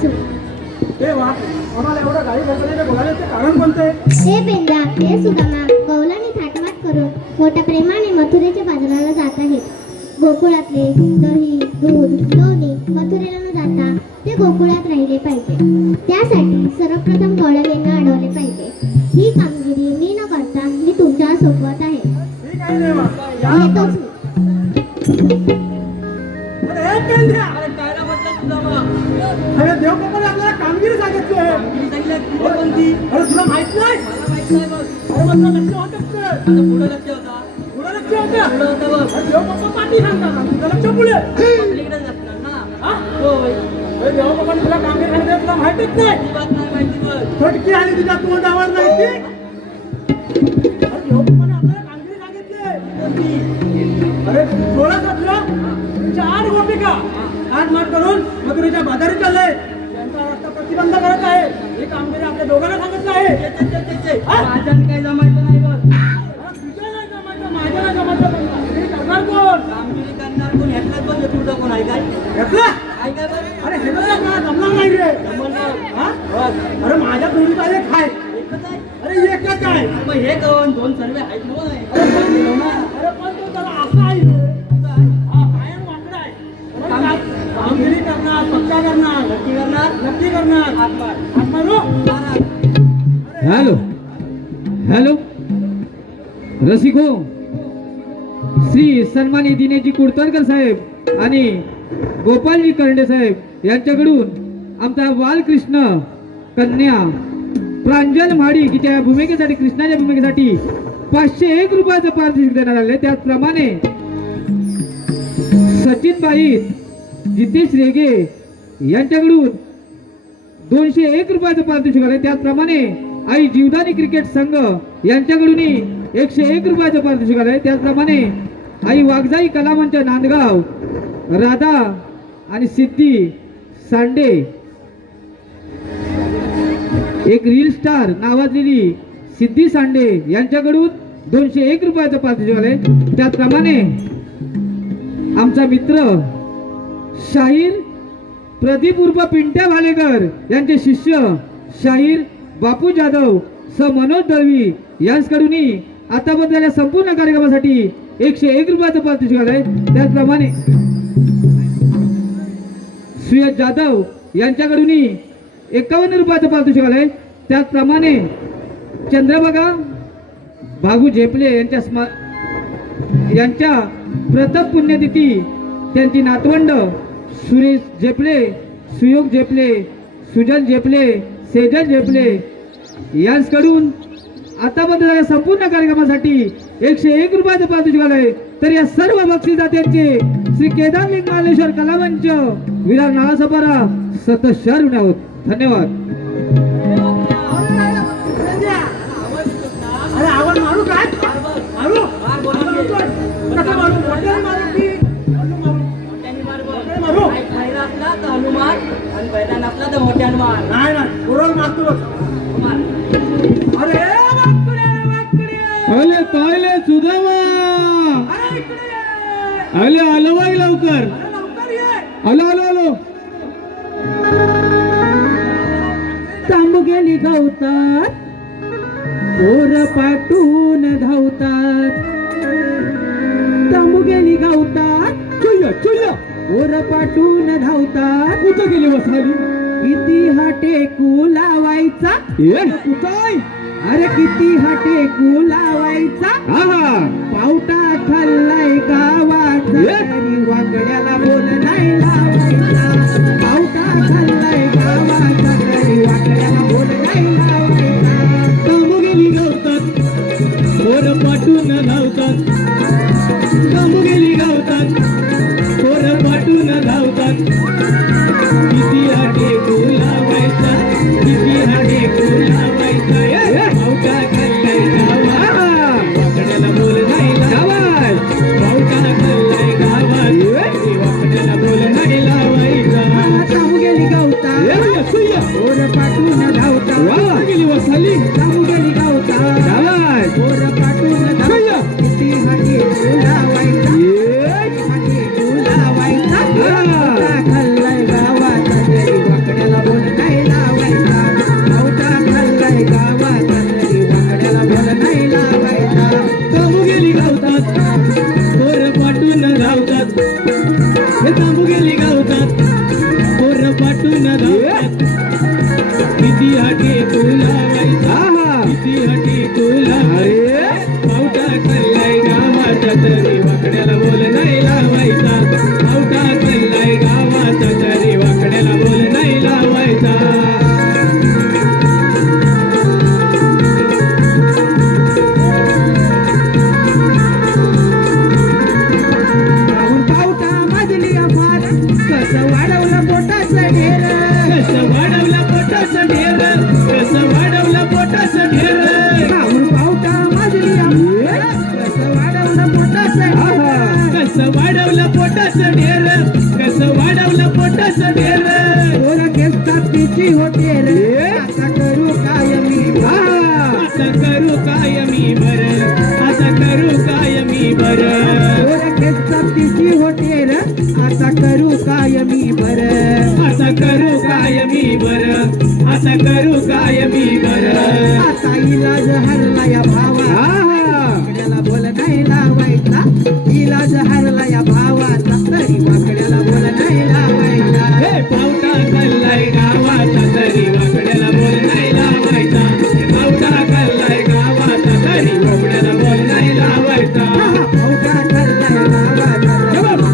असो. हे वा, आम्हाला एवढं गाडी बसवण्याचं बोलायचं कारण कोणतं आहे? हे पेंड्या, हे सुदामा कौलाने थाटमाट करून मोठ्या प्रेमाने मथुरेच्या बाजाराला जात आहेत. गोकुळातले दही, दूध, लोणी मथुरेला न जाता ते गोकुळात राहिले पाहिजे. त्यासाठी सर्वप्रथम कौलानेंना अडवले पाहिजे. ही कामगिरी मी न करता मी तुमच्या सोबत आहे. ठीक आहे देवा. या. येतोच मी. अरे हे पेंड्या. अरे काय ना म्हटलं तुझा मग? अरे देवबापाने आपल्याला कामगिरी सांगितली आहे. मी सांगितलं पुढे कोणती? अरे तुला माहित नाही? मला माहित नाही बघ. अरे माझं लक्ष होतं का? आता पुढे लक्ष होता. पुढं लक्ष होतं? पुढे होता बघ. अरे देवबापा पाठी सांगतात आणि तुझं लक्ष पुढे. आपल्याकडेच असणार ना. हा? होय. अरे देवबापाने तुला कामगिरी सांगितलं तुला माहितच नाही. ती बात नाही माहिती बघ. फटकी आली तुझ्या तोंडावर नाही ती. अरे देवबापाने आपल्याला कामगिरी सांगितली आहे. कोणती? अरे 16-17 4 गोपिका हातमार करून मथुरेच्या बाजारी चालले. त्यांचा रस्ता प्रतिबंध करत आहे. ही कामगिरी आपल्या दोघांना सांगितलं आहे. हा? माझ्यानं काही जमायचं नाही बघ. अरे तुझं नाही जमायचं, माझ्या नाही जमायचं पण कामगिरी करणार कोण? कामगिरी करणार कोण ह्यातलं कोण तुझं कोण आहे काय? घेतलं? काय काय बरं? अरे हे बघा मला जमणार नाही रे. जमणार. हा? बघ. अरे माझ्या दोन्हीचा एक आहे. एकच आहे. अरे एकच आहे. मग हे कोण? दोन सर्वे आहेत ना होय. अरे पण तो त्याला असा आहे रे. असं आहे. हा कायम वाकडा आहे. पण कामगिरी करणार, पक्का करणार, नक्की करणार? नक्की करणार. हातभार. हात मारू. महाराज. हॅलो हॅलो रसिको, श्री सन्मानी दिनेशजी कुडतरकर साहेब आणि गोपालजी करंडे साहेब यांच्याकडून आमचा बालकृष्ण कन्या प्रांजल म्हाडी हिच्या या भूमिकेसाठी, कृष्णाच्या भूमिकेसाठी 501 रुपयाचं पारितोषिक देण्यात आले. त्याचप्रमाणे सचिन बाई, जितेश रेगे यांच्याकडून 201 रुपयाचं पारितोषिक आले. त्याचप्रमाणे आई जीवदानी क्रिकेट संघ यांच्याकडूनही 101 रुपयाचं पारितोषिक आलंय. त्याचप्रमाणे आई वाघजाई कलामंच नांदगाव, राधा आणि सिद्धी सांडे, एक रील स्टार नावाजलेली सिद्धी सांडे यांच्याकडून 201 रुपयाचं पारितोषिक आलंय. त्याचप्रमाणे आमचा मित्र शाहीर प्रदीप उर्फ पिंट्या भालेकर यांचे शिष्य शाहीर बापू जाधव स मनोज दळवी यांच्याकडूनही आतापर्यंत या संपूर्ण कार्यक्रमासाठी 101 रुपयाचं पारितोषिक आलंय. त्याचप्रमाणे सुयश जाधव यांच्याकडूनही 51 रुपयाचं पारितोषिक आलंय. त्याचप्रमाणे चंद्रभागा भागू झेपले यांच्या प्रथम पुण्यतिथी त्यांची नातवंड सुरेश झेपले, सुयोग झेपले, सुजल झेपले, सेजल झेपले यांच्याकडून आतापर्यंत या संपूर्ण कार्यक्रमासाठी 101 रुपयाचं पारितोषिक आलंय. तर या सर्व बक्षिसात्यांचे श्री केदार लिंग मालेश्वर कलामंच विरार नाळासपारा सतशर आहोत. धन्यवाद. अरे आवाज मारू काय? मारू? कसं मारू? मोठ्याने मारू की हळू मारू? मोठ्याने मार बघ. मोठ्याने मारू? काय खैरा असला तर हनुमान आणि बैला नसला तर मोठ्याने मार. नाही नाही, बरोबर मारतो बघ. मार. अरे वाकडे, वाकडे. अले पाहिले सुदामा, अरे इकडे ये. अले आलो बाई लवकर, अरे लवकर ये. आलो आलो आलो. तांबू गेली गवतात, पोर पाटून धावतात. तांबू गेली गवतात, चुया चुया, पोर पाटून धावतात. कुठं गेली वसाली? किती हा टेकू लावायचा, ये कुठाय? अरे किती हा टेकू लावायचा. हा पावटा खाल्लाय गावाचा, ये. तरी वाकड्याला बोल नाही लावायचा. पावटा खाल्लाय गावाचा, तरी वाकड्याला बोल नाही लावायचा. तांबू गेली गवतात, पोर पाटून धावतात. तांबू गेली गवतात, पोर पाटून धावतात. किती हाडे लावायचा, किती हाडे लावायचा. पावटा खाल्लाय गावात, वाकड्याला बोल नाही लावायचा. पावटा खाल्लाय गावात, वाकड्याला बोल नाही लावायचा. तांबू गेली गवतात, पोर पाटून धावतात. गेली वसाली, तांबू गेली गवतात, चालाय. पोर पाटून धावतात. किती हा टेकू लावायचा, किती हा टेकू लावायचा. पावटा खाल्लाय गावाचा, तरी वाकड्याला बोल किती हटी तुला वैसा आहा. किती हटी तुला अरे पावटा चाललाय गावाचा तरी वाकड्याला बोल नाही लावायचा पावटा चाललाय गावाचा तरी वाकड्याला बोल नाही लावायचा राहून पावटा मधली अफाट कसं वाढवलं पोटाचं ढेर कसं वाढवलं पोटाचं ढेर कसं वाढवलं पोटाचं ढेर राहून पावटा मधली अफाट कसं वाढवलं पोटाचं ढेर कसं वाढवलं पोटाचं ढेर कसं वाढवलं पोटाचं ढेर पोरं केसतात तिची होते रे आता करू काय मी आता करू काय मी बर आता करू काय मी बर पोरं केसतात तिची होते रे आता करू काय मी बर आता करू काय मी बर आता करू काय मी बर आता इलाज हरला या भावा वाकड्याला बोल नाही लावायचा इलाज हरला या भावाचा तरी वाकड्याला बोल नाही लावायचा हे पावटा खाल्लाय गावाचा तरी वाकड्याला बोल नाही लावायचा पावटा खाल्लाय गावाचा तरी वाकड्याला बोल नाही लावायचा पावटा खाल्लाय गावाचा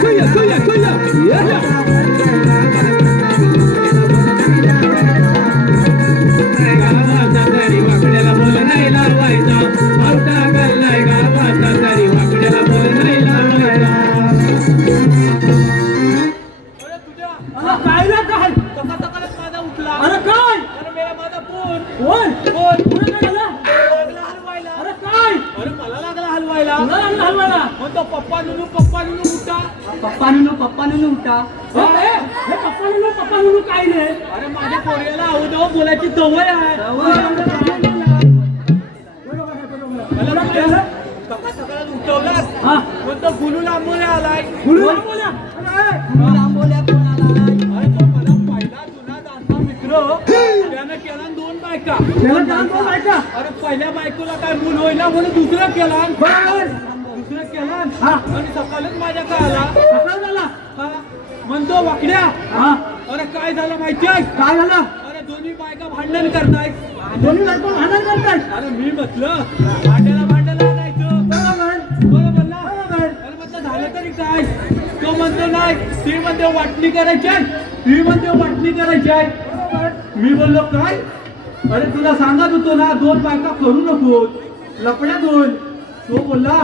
खुया खुया खुया गावाचा तरी वाकड्याला बोल नाही लावायचा पावटा खाल्लाय गावाचा तरी वाकड्याला बोल नाही लावायचा अरे काय ना काय माझा उठला अरे काय अरे मेरा माझा फोन कोण फोन कोण काय झालं लागला हलवायला अरे काय अरे मला लागला हलवायला तुला लागलं हलवायला मग तो पप्पा नुनू उठा पप्पा नुनू उठा हे पप्पा नुनू काय रे अरे माझ्या पोरग्याला अवधव बोलायची सवय आहे मला तुझ्या सकाळ सकाळ उठवलास हा पण तो गुलू लांबोले आलाय कोण बोला लांबोल्या कोणाला अरे तो मला पहिला जुना दासला मित्र त्यानं केला 2 बायका त्याला काम कोण ऐका अरे पहिल्या बायकोला काय मूल होईना म्हणून दुसरं केला बरोबर दुसरं केला हा आणि सकाळच माझ्या काय आला सकाळ झाला हा म्हणतो वाकड्या हा अरे काय झालं माहिती आहे काय झालं अरे दोन्ही बायका भांडण करतायत दोन्ही बायको भांडण करतात अरे मी म्हटलं भांड्याला आणायचं बरोबर ना अरे म्हटलं झालं तरी काय तो म्हणतो नाही ती म्हणते वाटणी करायची आहे ती म्हणते वाटणी करायची आहे मी बोललो काय अरे तुला सांगत होतो ना 2 बायका करू नको लपड्या 2 तो बोलला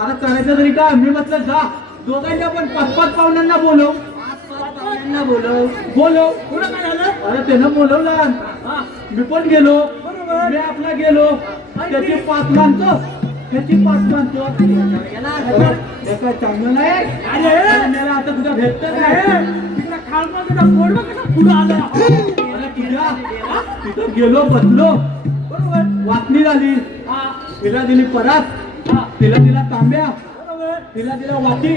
अरे करायचं तरी काय मी म्हटलं जा दोघांच्या पण 5-5 पाहुण्यांना बोलव बोलव पुढं काय झालं अरे त्यानं बोलवला हा मी पण गेलो बरोबर. मी आपला गेलो त्याची 5 मानतो त्याची 5 मानतो हे काय चांगलं नाही अरे मला आता तुझा भेटत नाही तिकडे खालमध्ये पोट कसं पुढं आलं अरे तुझ्या तिथं गेलो बसलो बरोबर वाटणी झाली हा तिला दिली परात हा तिला दिला तांब्या बरोबर तिला दिला वाटी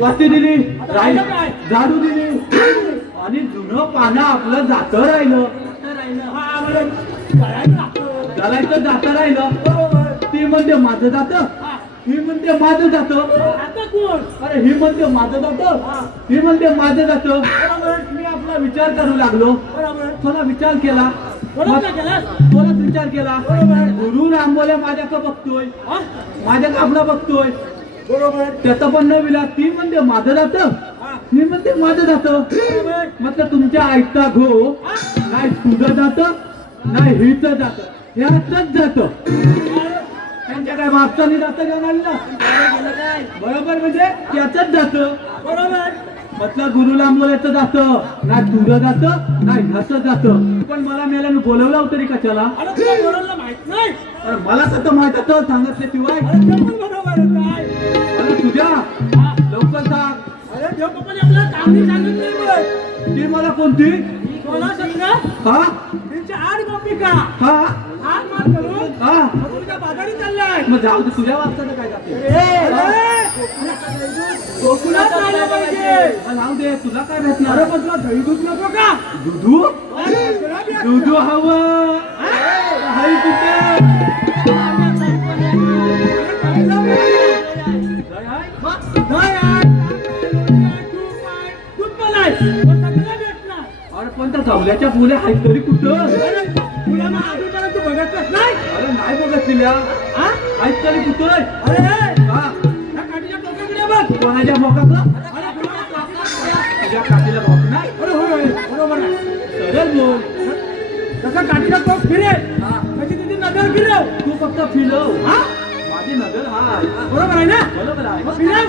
वाटी दिली राहिलं काय? झाडू दिली आणि जुनं पानं आपलं जातं राहिलं हा बरं करायचं लागतं. चालायचं जातं राहिलं बरोबर ती म्हणते माझं जातं हा ही म्हणते माझं जातं आता कोण अरे ही म्हणते माझं जातं हा ही म्हणते माझं जातं बरोबर मी आपला विचार करू लागलो बरोबर थोडा विचार केला बरोबर काय केलास? थोडाच विचार केला बरोबर. गुरु रामबोले माझ्याकडे बघतोय हा माझ्या आपला बघतोय बरोबर त्याचं पण न विला ती म्हणते माझं जातं हा मी म्हणते माझं जातं बरोबर म्हटलं तुमच्या आईचा घो हा नाही तुझं जातं नाही हिच जातं ह्याच जातं त्यांच्या काय मागचं नाही जातं का काय बरोबर म्हणजे त्याच जातं बरोबर म्हटलं गुरु लांबोल्याचं जातं ना तुझं जातं ना ह्याचं जातं पण मला मेल्यानं बोलवलं तरी कशाला अरे तुला बोलायला माहित नाही अरे मला कसं माहित होतं सांगितल्याशिवाय अरे ते पण बरोबर आहे काय अरे तुझ्या हा. लवकर सांग अरे देव पप्पाने आपल्याला काम नाही सांगितलं बघ ती मला कोणती सोळा सतरा हा त्यांच्या 8 गोपिका हा 8 मार करून हा तुझ्या बाजारी चाललाय मग जाऊ दे तुझ्या वाजता काय जाते गोकुळात जायला पाहिजे जाऊ दे तुला काय भेटणार अरे पण तुला दही दूध नको का दुधू अरे, तुला बी- दुधू हवं हाय कुठे नाही आहे, तूप आहे, दूध पण आहे. पण सगळं भेटणार. अरे पण आता गवल्याच्या फुल्या आहेत तरी कुठं? तुला मग अजून तू बघतच नाही. अरे नाही बघत तिला. हा? आहेत तरी कुठं? अरे हा? त्या काठीच्या टोकाकडे बघ. कोणाच्या भोकाचं? अरे तुझ्या काठीला भोक नाही? होय होय बरोबर आहे. सरळ बोल. जसा काठीचा टोक फिरेल हा. तशी तुझी नजर फिरव. तू फक्त फिरव. हा माझी नजर हा बरोबर आहे ना. बरोबर आहे. मग फिरव.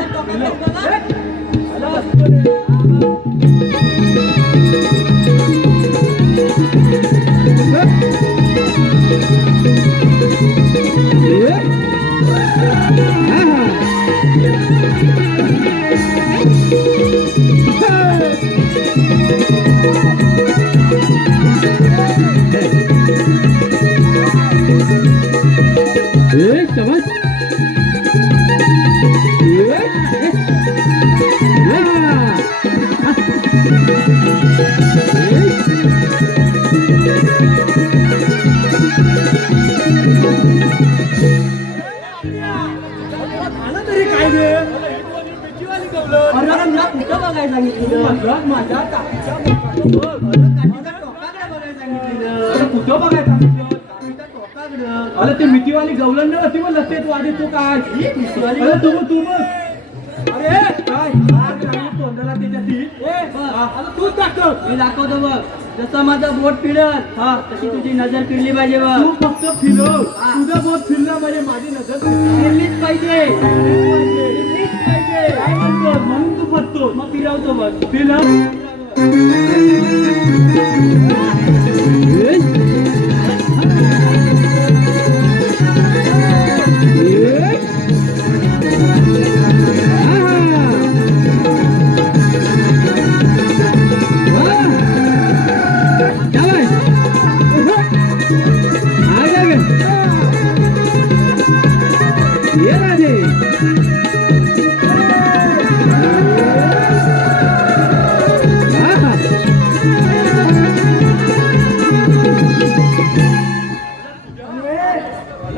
झालं तरी काय रे? अरे मला कुठं बघायला सांगितलं? माझ्या काठीच्या टोकाकडं बघ. काठीच्या टोकाकडे बघायला सांगितलं. अरे कुठं बघायचं म्हटलं? काठीच्या टोकाकडं. अरे ते मिठीवाली गवलन न ती मग लतेत वाढे तू काय? अरे तू मग अरे काय? आज राहिली तोंडाला त्याच्या ती. आता तूच दाखव. मी दाखवतो बघ. जसं माझं बोट फिरत हा तशी तुझी नजर फिरली पाहिजे बघ. तू फक्त फिरव. तुझं बोट फिरलं म्हणजे माझी नजर फिरलीच पाहिजे. फिरलीच पाहिजे. काय म्हणतो? म्हणून तू फसतो. मग फिरवतो बघ. फिरव.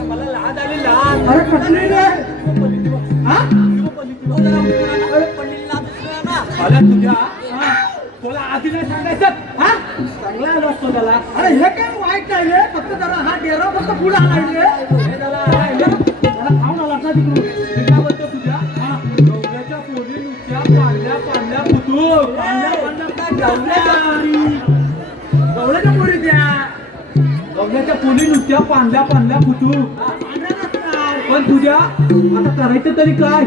मला लाज आली लाज. अरे कसली रे? हा? अरे तुझ्या तुला आधी नाही सांगायचं. हा? चांगला आला असतो त्याला. अरे हे काय वाईट नाही रे. फक्त जरा हा डेरा फक्त पुढे आलाय रे. हे त्याला खाऊन आला का तिकडून? मी काय म्हणतो तुझ्या गवल्याच्या पोरी नुसत्या पांढऱ्या पांढऱ्या फुटूक. गवळ्याच्या पोरी द्या. गवल्याच्या पोरी नुसत्या पांढऱ्या पांढऱ्या फुटूक. पण तुझ्या आता करायचं तरी काय?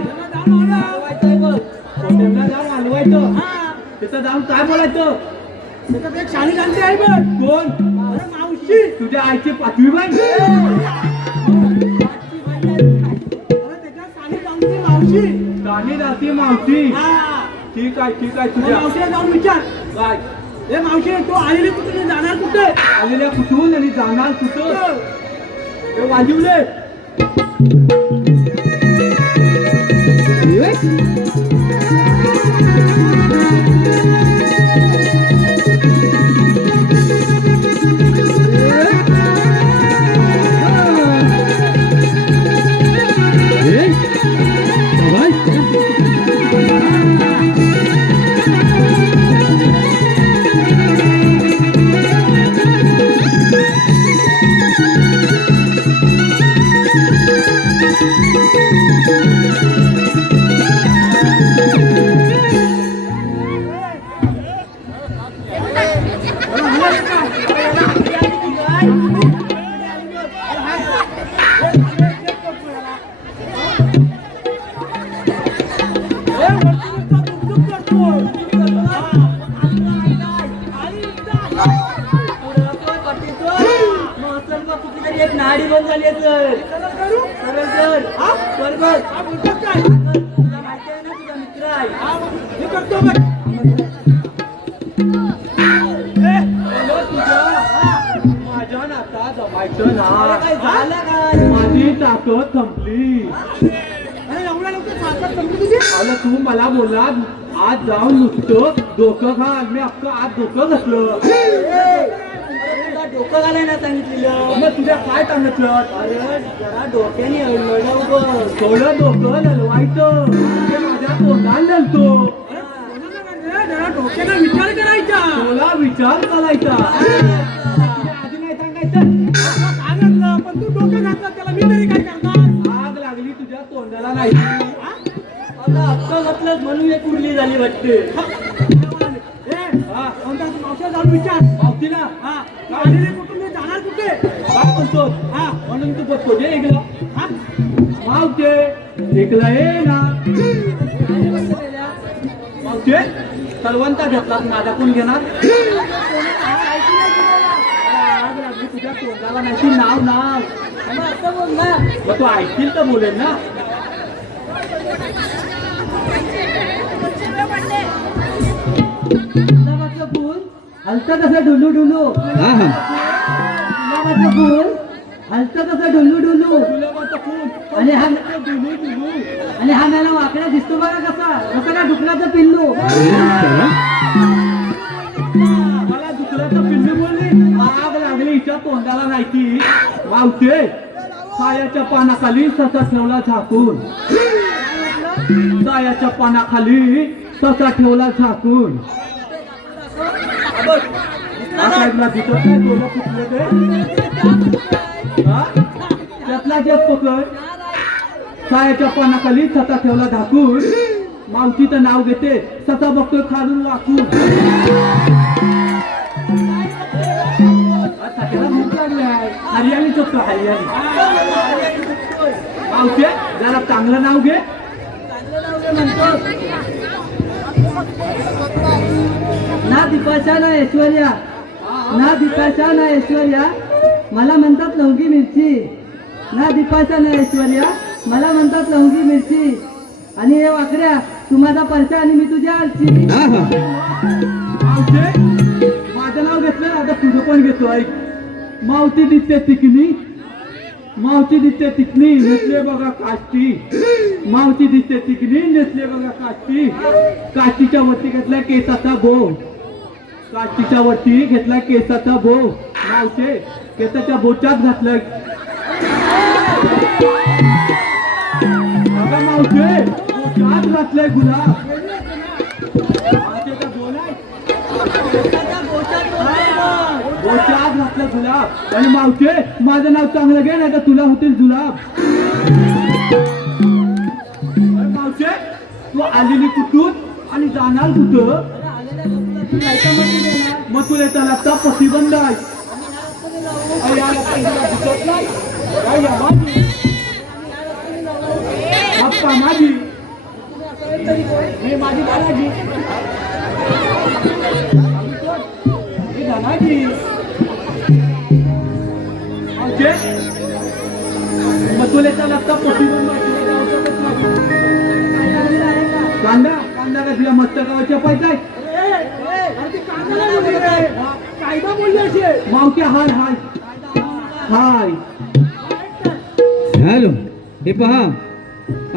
हॉटेलला जाऊन हलवायचं. तिथं जाऊन काय बोलायचं? त्याच्यात एक शाली घालते आहे बघ. कोण? अरे मावशी. तुझ्या आईची 5वी बाई. अरे त्याच्यात शाली घालते मावशी. गाणी राहती मावशी. हा. ठीक आहे ठीक आहे मग तुझ्या मावशीला जाऊन विचार. काय ए मावशी तू आलेली कुठे जाणार कुठे? आलेल्या कुठून आणि जाणार कुठं? हे वाजवले. एक नाडी बंद झाली आहे सर. सरळ सर. बरोबर. तुला माहिती आहे ना तुझा मित्र आहे. हे करतो बघ. माझ्या नाता जमायचं ना. काय झालं काय? माझी ताकद संपली. अरे एवढ्या लवकर ताकद संपली तुझी? अरे तू मला बोला आज जाऊन नुसतं डोकं घाल. मी अख्खं आज डोकं घातलं. तुला डोकं घालायला सांगितलेलं. मग तुझ्या काय सांगितलं? अरे जरा डोक्याने लढव बघ. थोडं डोकं ललवायचं. ते माझ्या तोंडात ललतो. जरा डोक्याला विचार करायचा. तुला विचार करायचा आधी नाही सांगायचं. सांगितलं पण तू डोकं घातलं त्याला मी तरी काय करणार. आग लागली तुझ्या तोंडाला नाही. आता अक्का घातलं म्हणून एक उरली झाली वाटते. कोणता मावशा जाऊन विचार मावतीला हा आलेले कुठून जाणार कुठे. काय म्हणतो हा म्हणून तू बसतो जे ऐकलं हा मावते ऐकलं ये ना मावते कलवंता घेतला माझा कोण घेणार. आग लागली तुझ्या तोंडाला नाही ती नाव असं बोल ना मग तू ऐकतील तर बोलेल ना. गुलाबाचं फूल हलतं कसं डुलू डुलू. हा हा गुलाबाचं फूल हलतं कसं डुलू डुलू. गुलाबाचं फूल आणि हा डुलू डुलू आणि हा मला वाकडा दिसतो बघा कसा कसं काय डुकराचं पिल्लू. मला डुकराचं पिल्लू बोलली. आग लागली हिच्या तोंडाला नाही ती मावते. सायाच्या पानाखाली ससा ठेवला झाकून. सायाच्या पानाखाली ससा ठेवला झाकून. त्यातला जे पकड सायाच्या पानाखाली ससा ठेवला झाकून. मावशीचं नाव घेते ससा बघतोय खालून वाकून. हरियाली चोखतो हरियाली. मावशे जरा चांगलं नाव घे. ना दीपाशा ना ऐश्वर्या ना दीपाशा ना ऐश्वर्या मला म्हणतात लवंगी मिरची. ना दीपाशा ना ऐश्वर्या मला म्हणतात लवंगी मिरची. आणि हे वाकड्या तू माझा परशा आणि मी तुझ्या आलची. हा हा माझं नाव घेतलं आता तुझं पण घेतो. ऐक मावती दिसते तिकनी मावती दिसते तिकनी नेसले बघा काष्टी. मावती दिसते तिकनी नेसले बघा काष्टी. काष्टीच्या वरती घेतला केसाचा बो. काष्टीच्या वरती घेतला केसाचा बो. मावते केसाच्या बोचात घातलं. बघा मावते बोचात घातलंय गुलाब. मावतेचा बोल आहे. बोचात घातलं गुलाब. आणि मावते माझं नाव चांगलं घे नाही तर तुला होतील जुलाब. मावते तू आलेली कुठून आणि जाणार कुठं. मग तुला त्याला लागता प्रतिबंध आहे. माझी मी माझी बालाजी मी धनाजी. मग तुला त्याला लागता प्रतिबंध. कांदा कांदा का तुला मस्तकावरच्या पाहिजे. कायदा बोलले असे मावते हाय हाय हाय. हॅलो हे पहा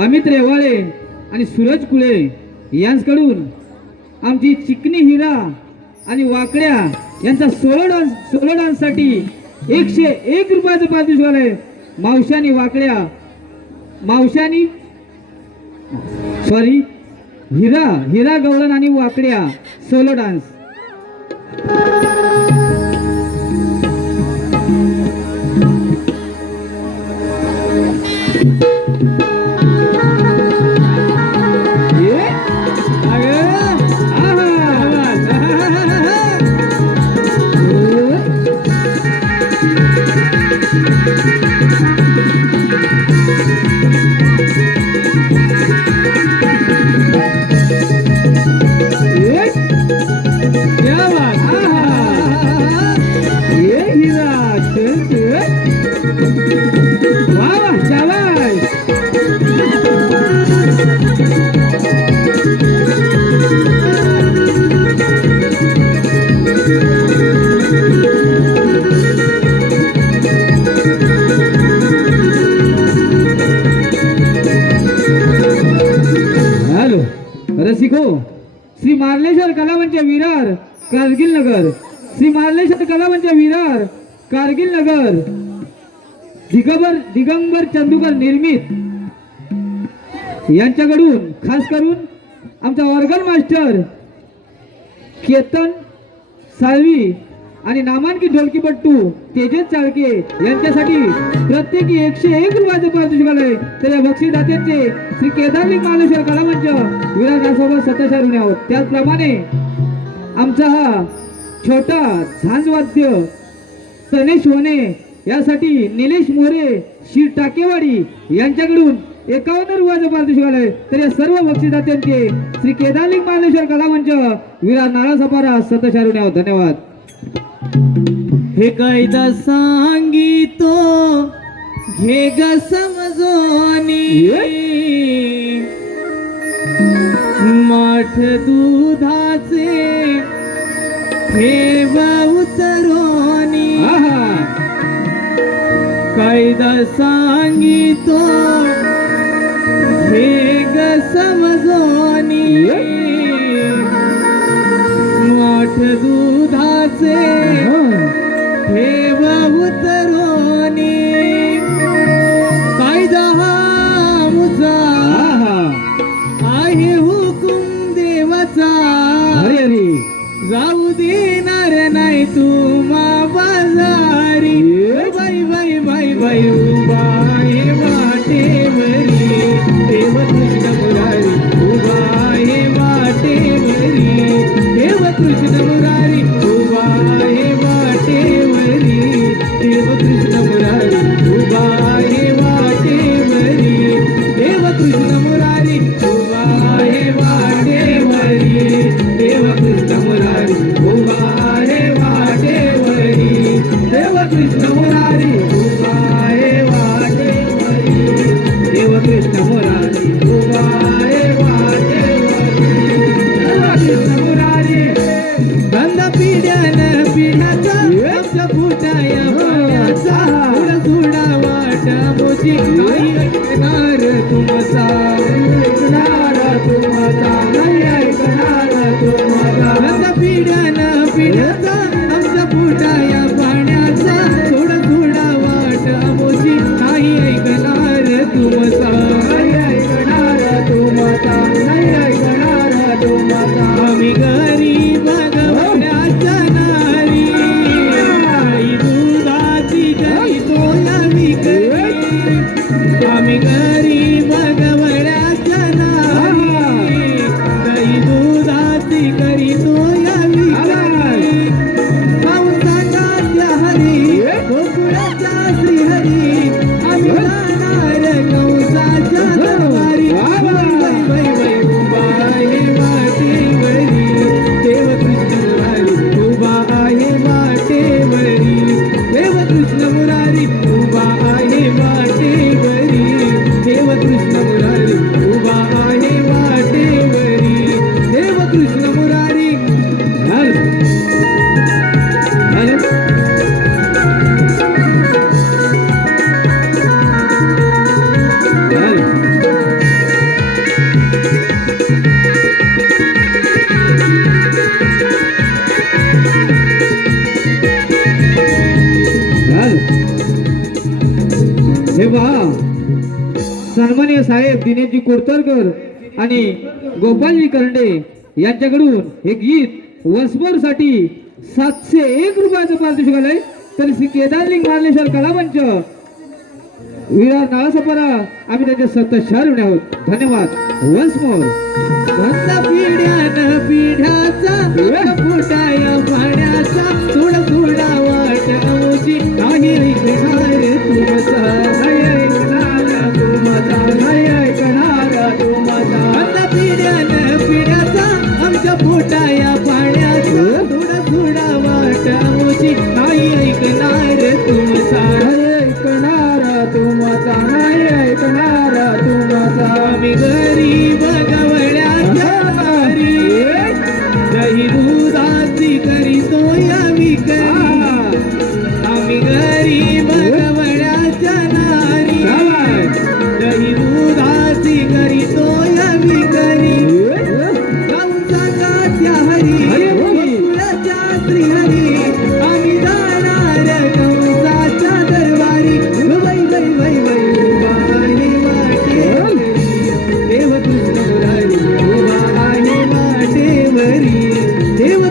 अमित रेवाळे आणि सूरज कुळे यांच्याकडून आमची चिकनी हिरा आणि वाकड्या यांचा सोलो डान्ससाठी 101 रुपयाचं पारितोषिक आहे. मावशानी वाकड्या मावशानी सॉरी हिरा गवळण आणि वाकड्या सोलो डान्स. रसिको श्री मार्लेश्वर कलामंच विरार कारगिल नगर. श्री मार्लेश्वर कलामंच विरार कारगिल नगर दिगंबर चंदूकर निर्मित यांच्याकडून खास करून आमचा ऑर्गन मास्टर केतन साळवी आणि नामांकित ढोलकीपट्टू तेजस चाळके यांच्यासाठी प्रत्येकी 101 रुपयाचं पारितोषिक आलंय. तर या बक्षीसदात्यांचे श्री केदारलिंग मालेश्वर कलामंच विराजासोबत सतशा ऋणी आहोत. त्याचप्रमाणे आमचा हा छोटा झांजवाद्य तनेश होणे यासाठी निलेश मोरे श्री टाकेवाडी यांच्याकडून 51 रुपयाचं पारितोषिक आलंय. तर या सर्व बक्षीसदात्यांचे श्री केदारलिंग मालेश्वर कलामंच विराज नारा सपारा सतशा ऋणी आहोत. धन्यवाद. हे कायदा सांगितो घे ग समजोनी माठ दुधाचे ठेव उतरोनी कायदा सांगितो घे ग समजोनी माठ दुधाचे ठेव उतरोनी कायदा हा मुचा आहे हुकुम देवाचा जाऊ देणार नाही तुम्हा बाजारी बाई बाई बाई बाई उभा आहे वाटेवरी देव कृष्ण मुरारी उभा आहे वाटेवरी देव कृष्ण मुरारी उभा आहे वाटेवरी देव कृष्ण मुरारी उभा आहे वाटेवरी देव कृष्ण मुरारी उभा आहे वाटेवरी देव कृष्ण मुरारी उभा आहे वाटेवरी देव कृष्ण मुरारी उभा आहे वाटेवरी देव कृष्ण मुरारी उभा आहे वाटेवरी देव कृष्ण मुरारी गंध पिढ्यान पिढ्याचा आमचा फुटाया पाण्याचा थोडा वाट मोची नाही ऐकणार तुमचा ऐकणार तुमचा नाही ऐकणार तुमचा गंध पिढ्यान पिढ्याचा आमचा फुटाया पाण्याचा थोडा वाट मोची नाही ऐकणार तुमचा नाही ऐकणार तुमचा नाही ऐकणार तुमचा आम्ही गरीब गवण्याचा नारी आई दुधाची गरी तोया विकरी आम्ही गरीब गवण्याचा नारी गाई दुधाची गरी तोया विकरी कंसाच्या हरी गोकुळाच्या श्रीहरी आम्ही जाणार कंसाच्या दरबारी बाई बाई बाई उभा आहे वाटेवरी देव कृष्ण मुरारी उभा आहे वाटेवरी देव कृष्ण मुरारी उभा आहे वाटेवरी देव कृष्ण मुरारी उभा आहे वाटेवरी देव कृष्ण मुरारी हे पहा सन्माननीय साहेब दिनेशजी कोडतरकर आणि गोपालजी करंडे यांच्याकडून हे गीत वर्षभर साठी 701 रुपयाचं पारितोषिक आलंय. तर श्री केदारलिंग मार्लेश्वर कलामंच विराज नाळासपारा आम्ही त्यांच्या सतशा ऋणी आहोत. धन्यवाद. Once more. पिढ्यान पिढ्याचा फुटाया पाण्याचा थोडा वाट मोची नाही ऐकणार तुमचा नाही ऐकणार तुमचा नाही ऐकणार तुमचा पिढ्यान पिढ्याचा आमच्या फुटाया पाण्याचा थोडा वाट मोची नाही ऐकणार तुमचा नाही ऐकणार तुमचा नाही ऐकणार तुमचा आम्ही गरीब गवळ्याच्या नारी दही दुधाची करीतो या विकरी आम्ही गरीब गवळ्याच्या नारी दही दुधाची करीतो या विकरी कंसाच्या हरी गोकुळाच्या श्रीहरी आम्ही जाणार कंसाच्या दरबारी बाई बाई बाई बाई उभा आहे वाटेवरी देव कृष्ण मुरारी उभा आहे वाटेवरी देव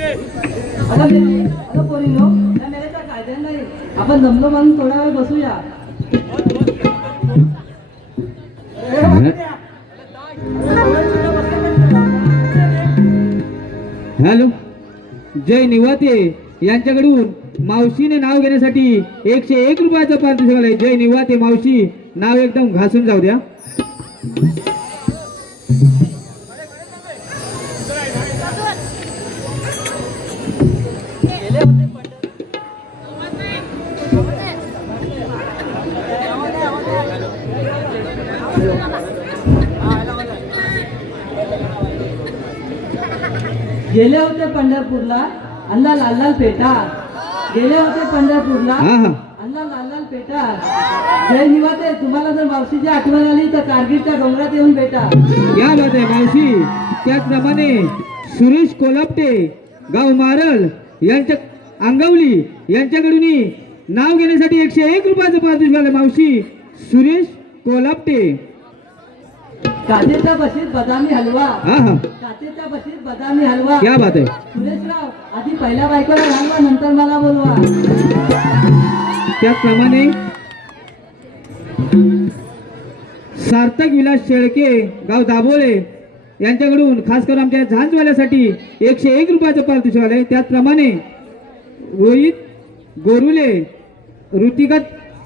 अगं पोरीनो, त्या मेल्याचा कायदा नाही. आपण जमलो म्हणून थोडा वेळ बसूया. हॅलो, जय निवाते यांच्याकडून मावशीने नाव घेण्यासाठी 101 रुपयाचा पारितोषिक आलंय. जय निवाते मावशी, नाव एकदम घासून जाऊ द्या. गेले होते पंढरपूरला, अण्णा लाल लाल पेटा. गेले होते पंढरपूरला, हा हा, अण्णा लाल लाल पेटा. जय निवाते, तुम्हाला जर मावशीची आठवण आली तर कारगिलच्या डोंगरात येऊन भेटा. क्या बात आहे मावशी. त्याचप्रमाणे सुरेश कोलापटे गाव मारल यांच्या अंगवली यांच्याकडून नाव घेण्यासाठी 101 रुपयाचं पारितोषिक आलं. मावशी सुरेश कोलापटे. काचेच्या बशीत बदामी हलवा. हा हा, काचेच्या बशीत बदामी हलवा. क्या बात आहे. सुरेशराव, आधी पहिल्या बायकोला घालवा, नंतर मला बोलवा. त्याचप्रमाणे सार्थक विलास शेळके गाव दाभोळे यांच्याकडून खास करून आमच्या झांजवाल्यासाठी 101 रुपयाचं पारितोषिक आलंय. त्याचप्रमाणे रोहित गोरुले ऋतिका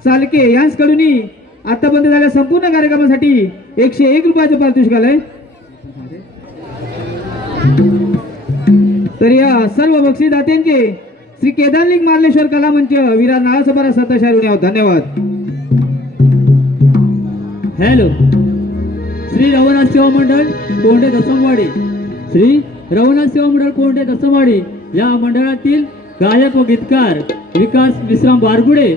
चालके यांच्याकडून आतापर्यंत झालेल्या संपूर्ण कार्यक्रमासाठी 101 रुपयाचं पारितोषिक आलंय. तर या सर्व बक्षीसदात्यांचे श्री केदारलिंग मार्लेश्वर कला मंच विरार नाळासभारा सत्ताशाहरुणी आहोत. धन्यवाद. हॅलो, श्री रवनाथ सेवा मंडळ कोंडे दसमवाडी, श्री रवनाथ सेवा मंडळ कोंडे दसमवाडी या मंडळातील गायक व गीतकार विकास विश्राम बारगुडे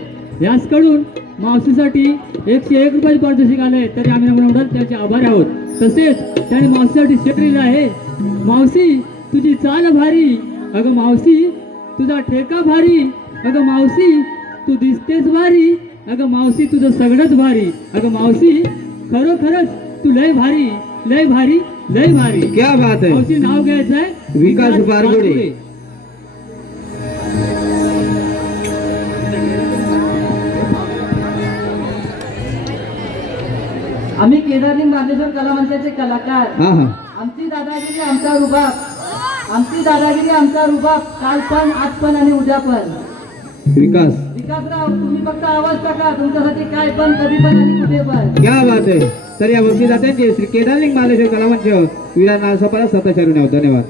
यांच्याकडून मावशीसाठी 101 रुपयाचे पारितोषिक आले. तरी आम्ही मंडळ त्याचे आभारी आहोत. तसेच त्याने मावशीसाठी शेट लिहिलं आहे. मावशी तुझी चाल भारी, अगं मावशी तुझा ठेका भारी, अगं मावशी तू दिसतेस भारी, अगं मावशी तुझं सगळंच भारी, अगं मावशी खरोखरच तू लय भारी, लय भारी, लय भारी. क्या बात आहे. मावशी नाव घ्यायचं आहे विकास बारगुडे. आम्ही केदारलिंग मार्लेश्वर कला मंचाचे कलाकार. हा हा, आमची दादागिरी आमचा रुबाब, आमची दादागिरी आमचा रुबाब, काल पण, आज पण आणि उद्या पण. विकास. विकासराव, तुम्ही फक्त आवाज टाका, तुमच्यासाठी काय पण, कधी पण आणि कुठे पण. क्या बात आहे. तर या बक्षीसदात्यांचे श्री केदारलिंग मार्लेश्वर कला मंच विरार नाळासभारा सत्ताशाहरुणी आहोत. धन्यवाद.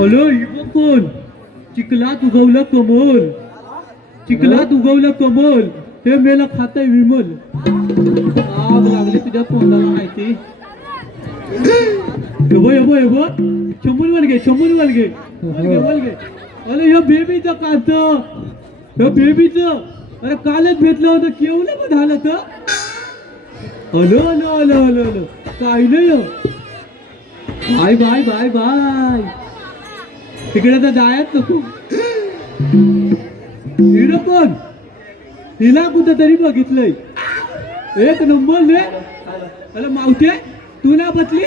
हॅलो, कोण चिखलात उगवलं कमोल, चिखलात उगवलं कमोल, हे मेला खातंय विमल. आग लागली तुझ्या तोंडाला माहिती. शंभर वलगे, शंभर वलगे, वलगे. अरे या बेबीचं कात, या बेबीचं अरे कालच भेटलं होतं, केवलं मग झालं तर. Hello hello hello hello hello, काय नाही. Bye bye bye bye. तिकडे तर जायच नको. हिरं पण हिला कुठं तरी बघितलंय. एक नंबर ने. अरे मावते तू ना बसली.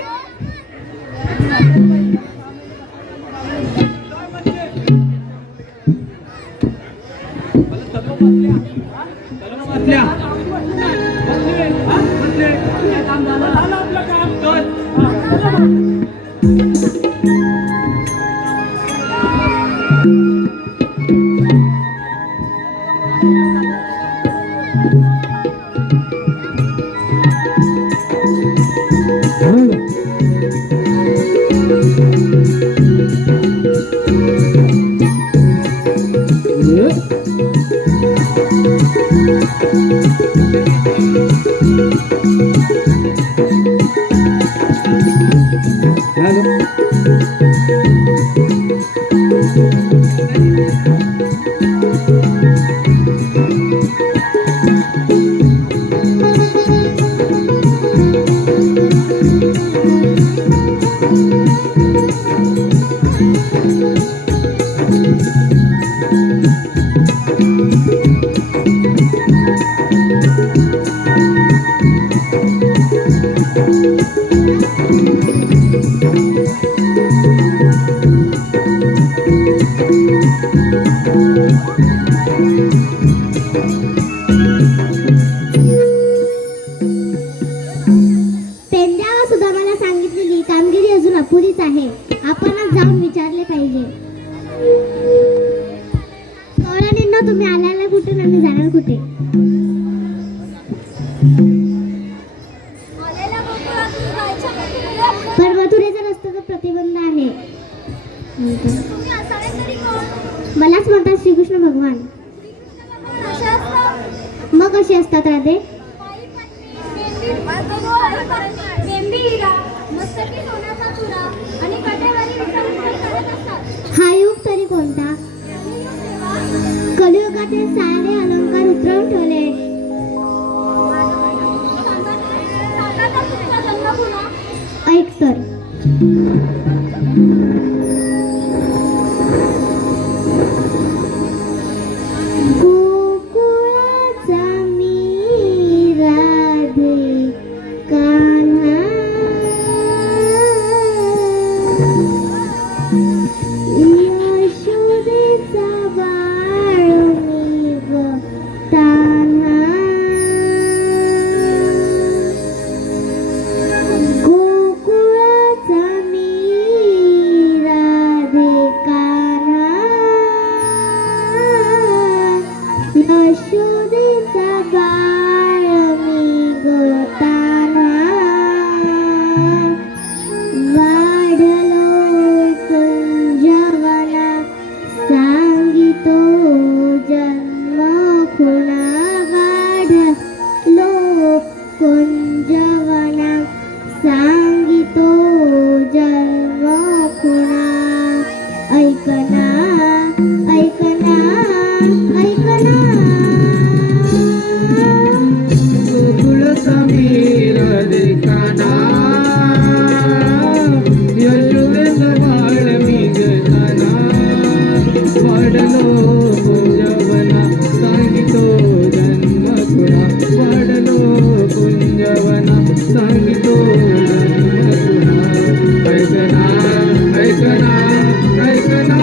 पेंड्या व सुदामाला सांगितलेली कामगिरी अजून अपुरीच आहे. आपणच जाऊन विचारले पाहिजे. कवळ्यांनो, तुम्ही आल्याला कुठे आणि जाणार कुठे? पण मथुरेचा रस्त्याचा प्रतिबंध आहे. मलाच म्हणतात श्रीकृष्ण भगवान. मग कशी असतात राधे? हा युग तरी कोणता? कलियुगातील सारे अलंकार उतरवून ठेवले. ऐक तर. गोकुळाचा मी राधे कान्हा, यशोदेचा बाळ मी ग तान्हा. गोकुळाचा मी राधे कान्हा, यशोदेचा बाळ मी ग तान्हा. वाढलो कुंजवना, सांगितो जन्म खुणा. वाढलो कुंजवना, सांगितो जन्म खुणा. ऐकना ऐकना ऐकना. गोकुळचा मी राधे कान्हा, यशोदेचा बाळ मी ग तान्हा. वाढलो कुंजवना, सांगितो जन्म खुणा. वाढलो कुंजवना, सांगितो जन्म खुणा. ऐकना ऐकना ऐकना.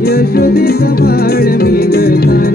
यशोदेचा बाळ मी ग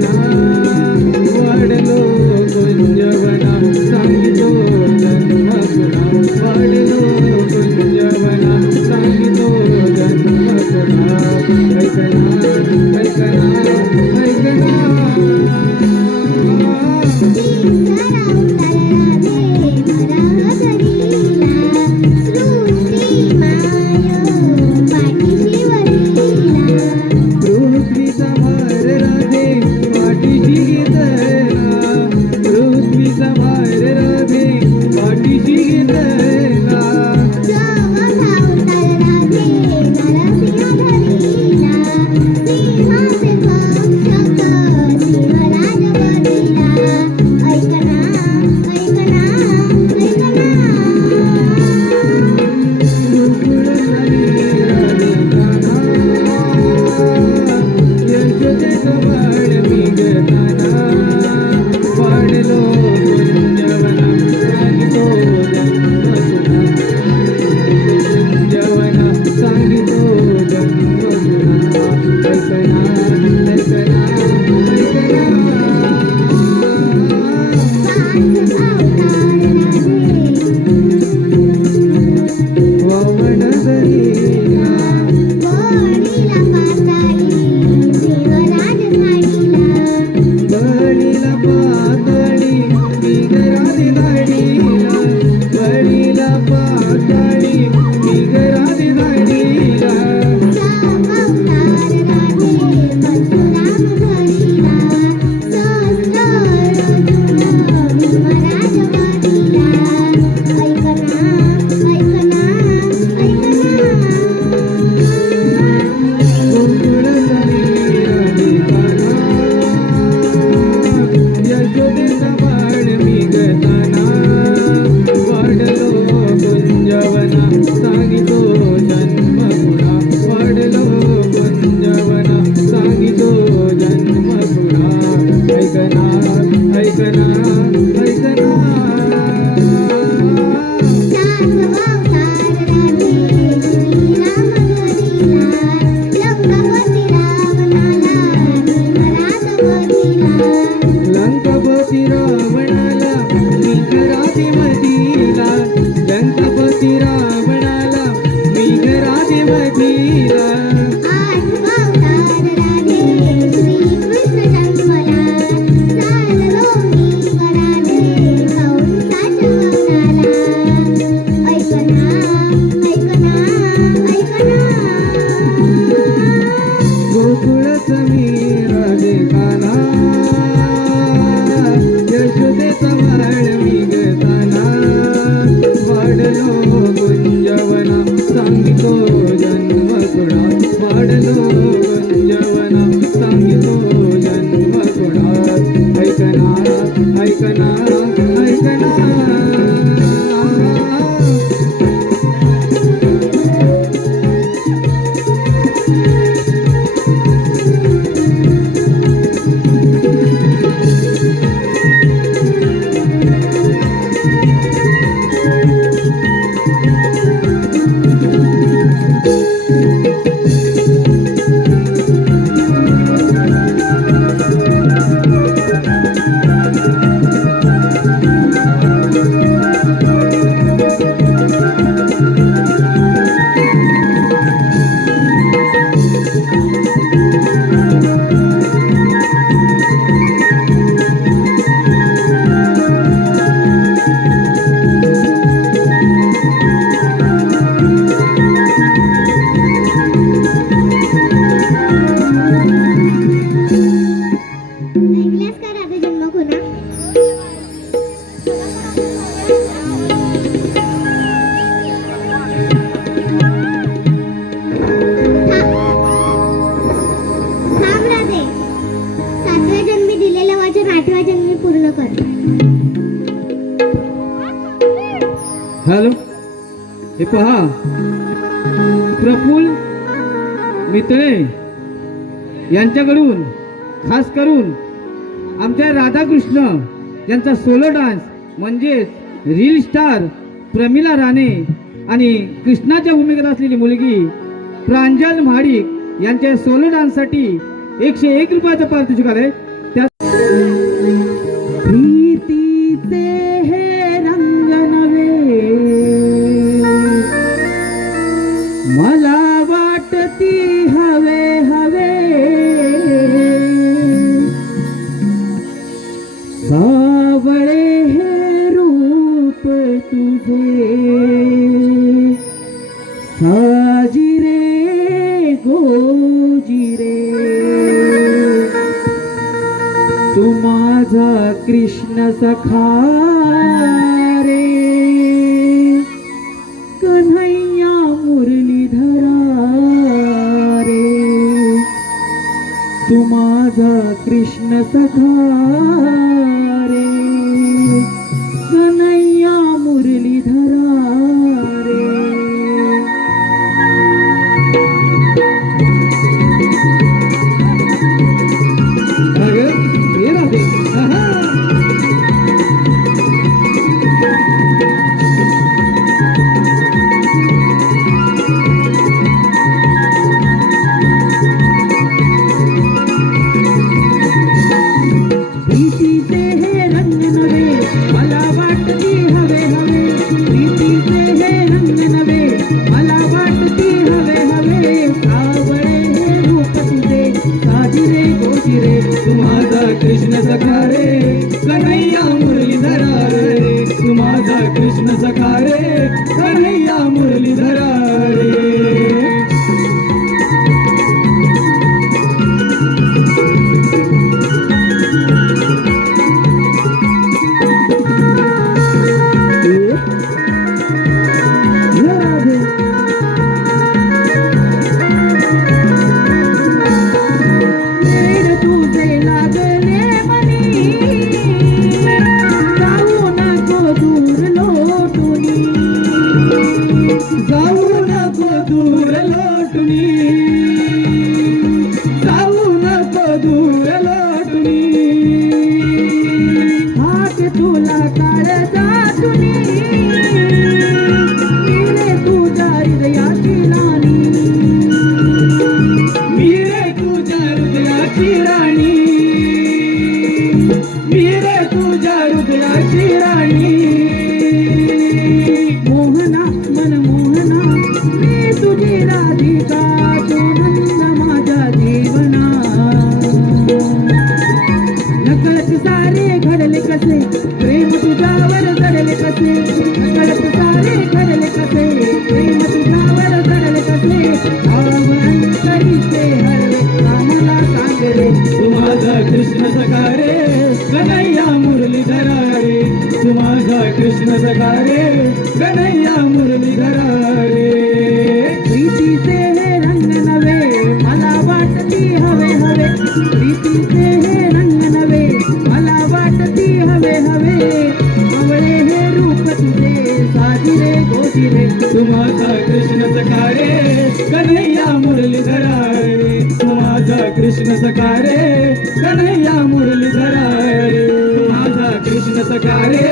ऐकना ऐकना लंकापती रावणाला मी घराते मधीला लंकापती रावणाला मी घराते मधीला गोकुळच मी राजे काना यशोदेचा वाळ मी गताना वाढलो गुंजवना सांगितो जन्म थोडा वाढलो गुंजवना सांगितो जन्म थोडा ऐकना ऐकना ऐकना ऐकल्यास का राधा जन्मखुना? थांब राधे, 7व्या जन्मी दिलेलं वचन 8व्या जन्मी पूर्ण कर. हॅलो हे पहा प्रफुल्ल मितळे यांच्याकडून खास करून आमच्या राधाकृष्ण यांचा सोलो डान्स म्हणजेच रील स्टार प्रमिला राणे आणि कृष्णाच्या भूमिकेत असलेली मुलगी प्रांजल महाडिक यांच्या सोलो डान्ससाठी 101 रुपयाचं पारितोषिक आलंय. त्यात प्रीतीचे हे रंग नवे मला वाटती हवे हवे सावळे हे रूप तुझे साजिरे गोजिरे तू माझा कृष्ण सखा रे कन्हैया मुरलीधरा रे तू माझा कृष्ण सखा रे कन्हैया मुरलीधरा रे. हे राधे प्रीतीचे हे रंग नवे मला वाटती हवे हवे प्रीतीचे हे रंग नवे मला वाटती हवे हवे सावळे हे रूप तुझे साजिरे गोजिरे तू माझा कृष्ण सखा रे कन्हैया मुरलीधरा रे तू माझा कृष्ण सखा रे कन्हैया मुरलीधरा रे. जाऊ नको कसे प्रेम तुझ्यावर जडले कसे कळत सारे घडले कसे प्रेम तुझ्यावर जडले कसे भाव अंतरीचे हरले आम्हाला सांग रे तू माझा कृष्ण सखा रे कन्हैया मुरलीधरा रे तू माझा कृष्ण सखा रे कन्हैया मुरलीधरा रे प्रीतीचे हे रंग नवे मला वाटती हवे हवे प्रीतीचे हे रंग नवे मला वाटती हवे हवे कवळे हे रूप तुझे साजिरे गोजिरे तू माझा कृष्ण सखा रे कन्हैया मुरलीधरा रे तू माझा कृष्ण सखा रे कन्हैया मुरलीधरा रे तू माझा कृष्ण सखा रे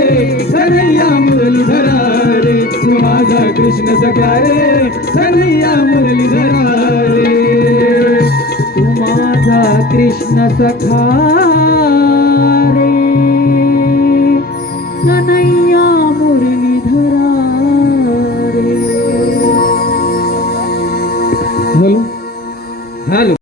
कन्हैया मुरलीधरा रे तू माझा कृष्ण सखा रे कन्हैया मुरलीधरा रे तू माझा कृष्ण सखा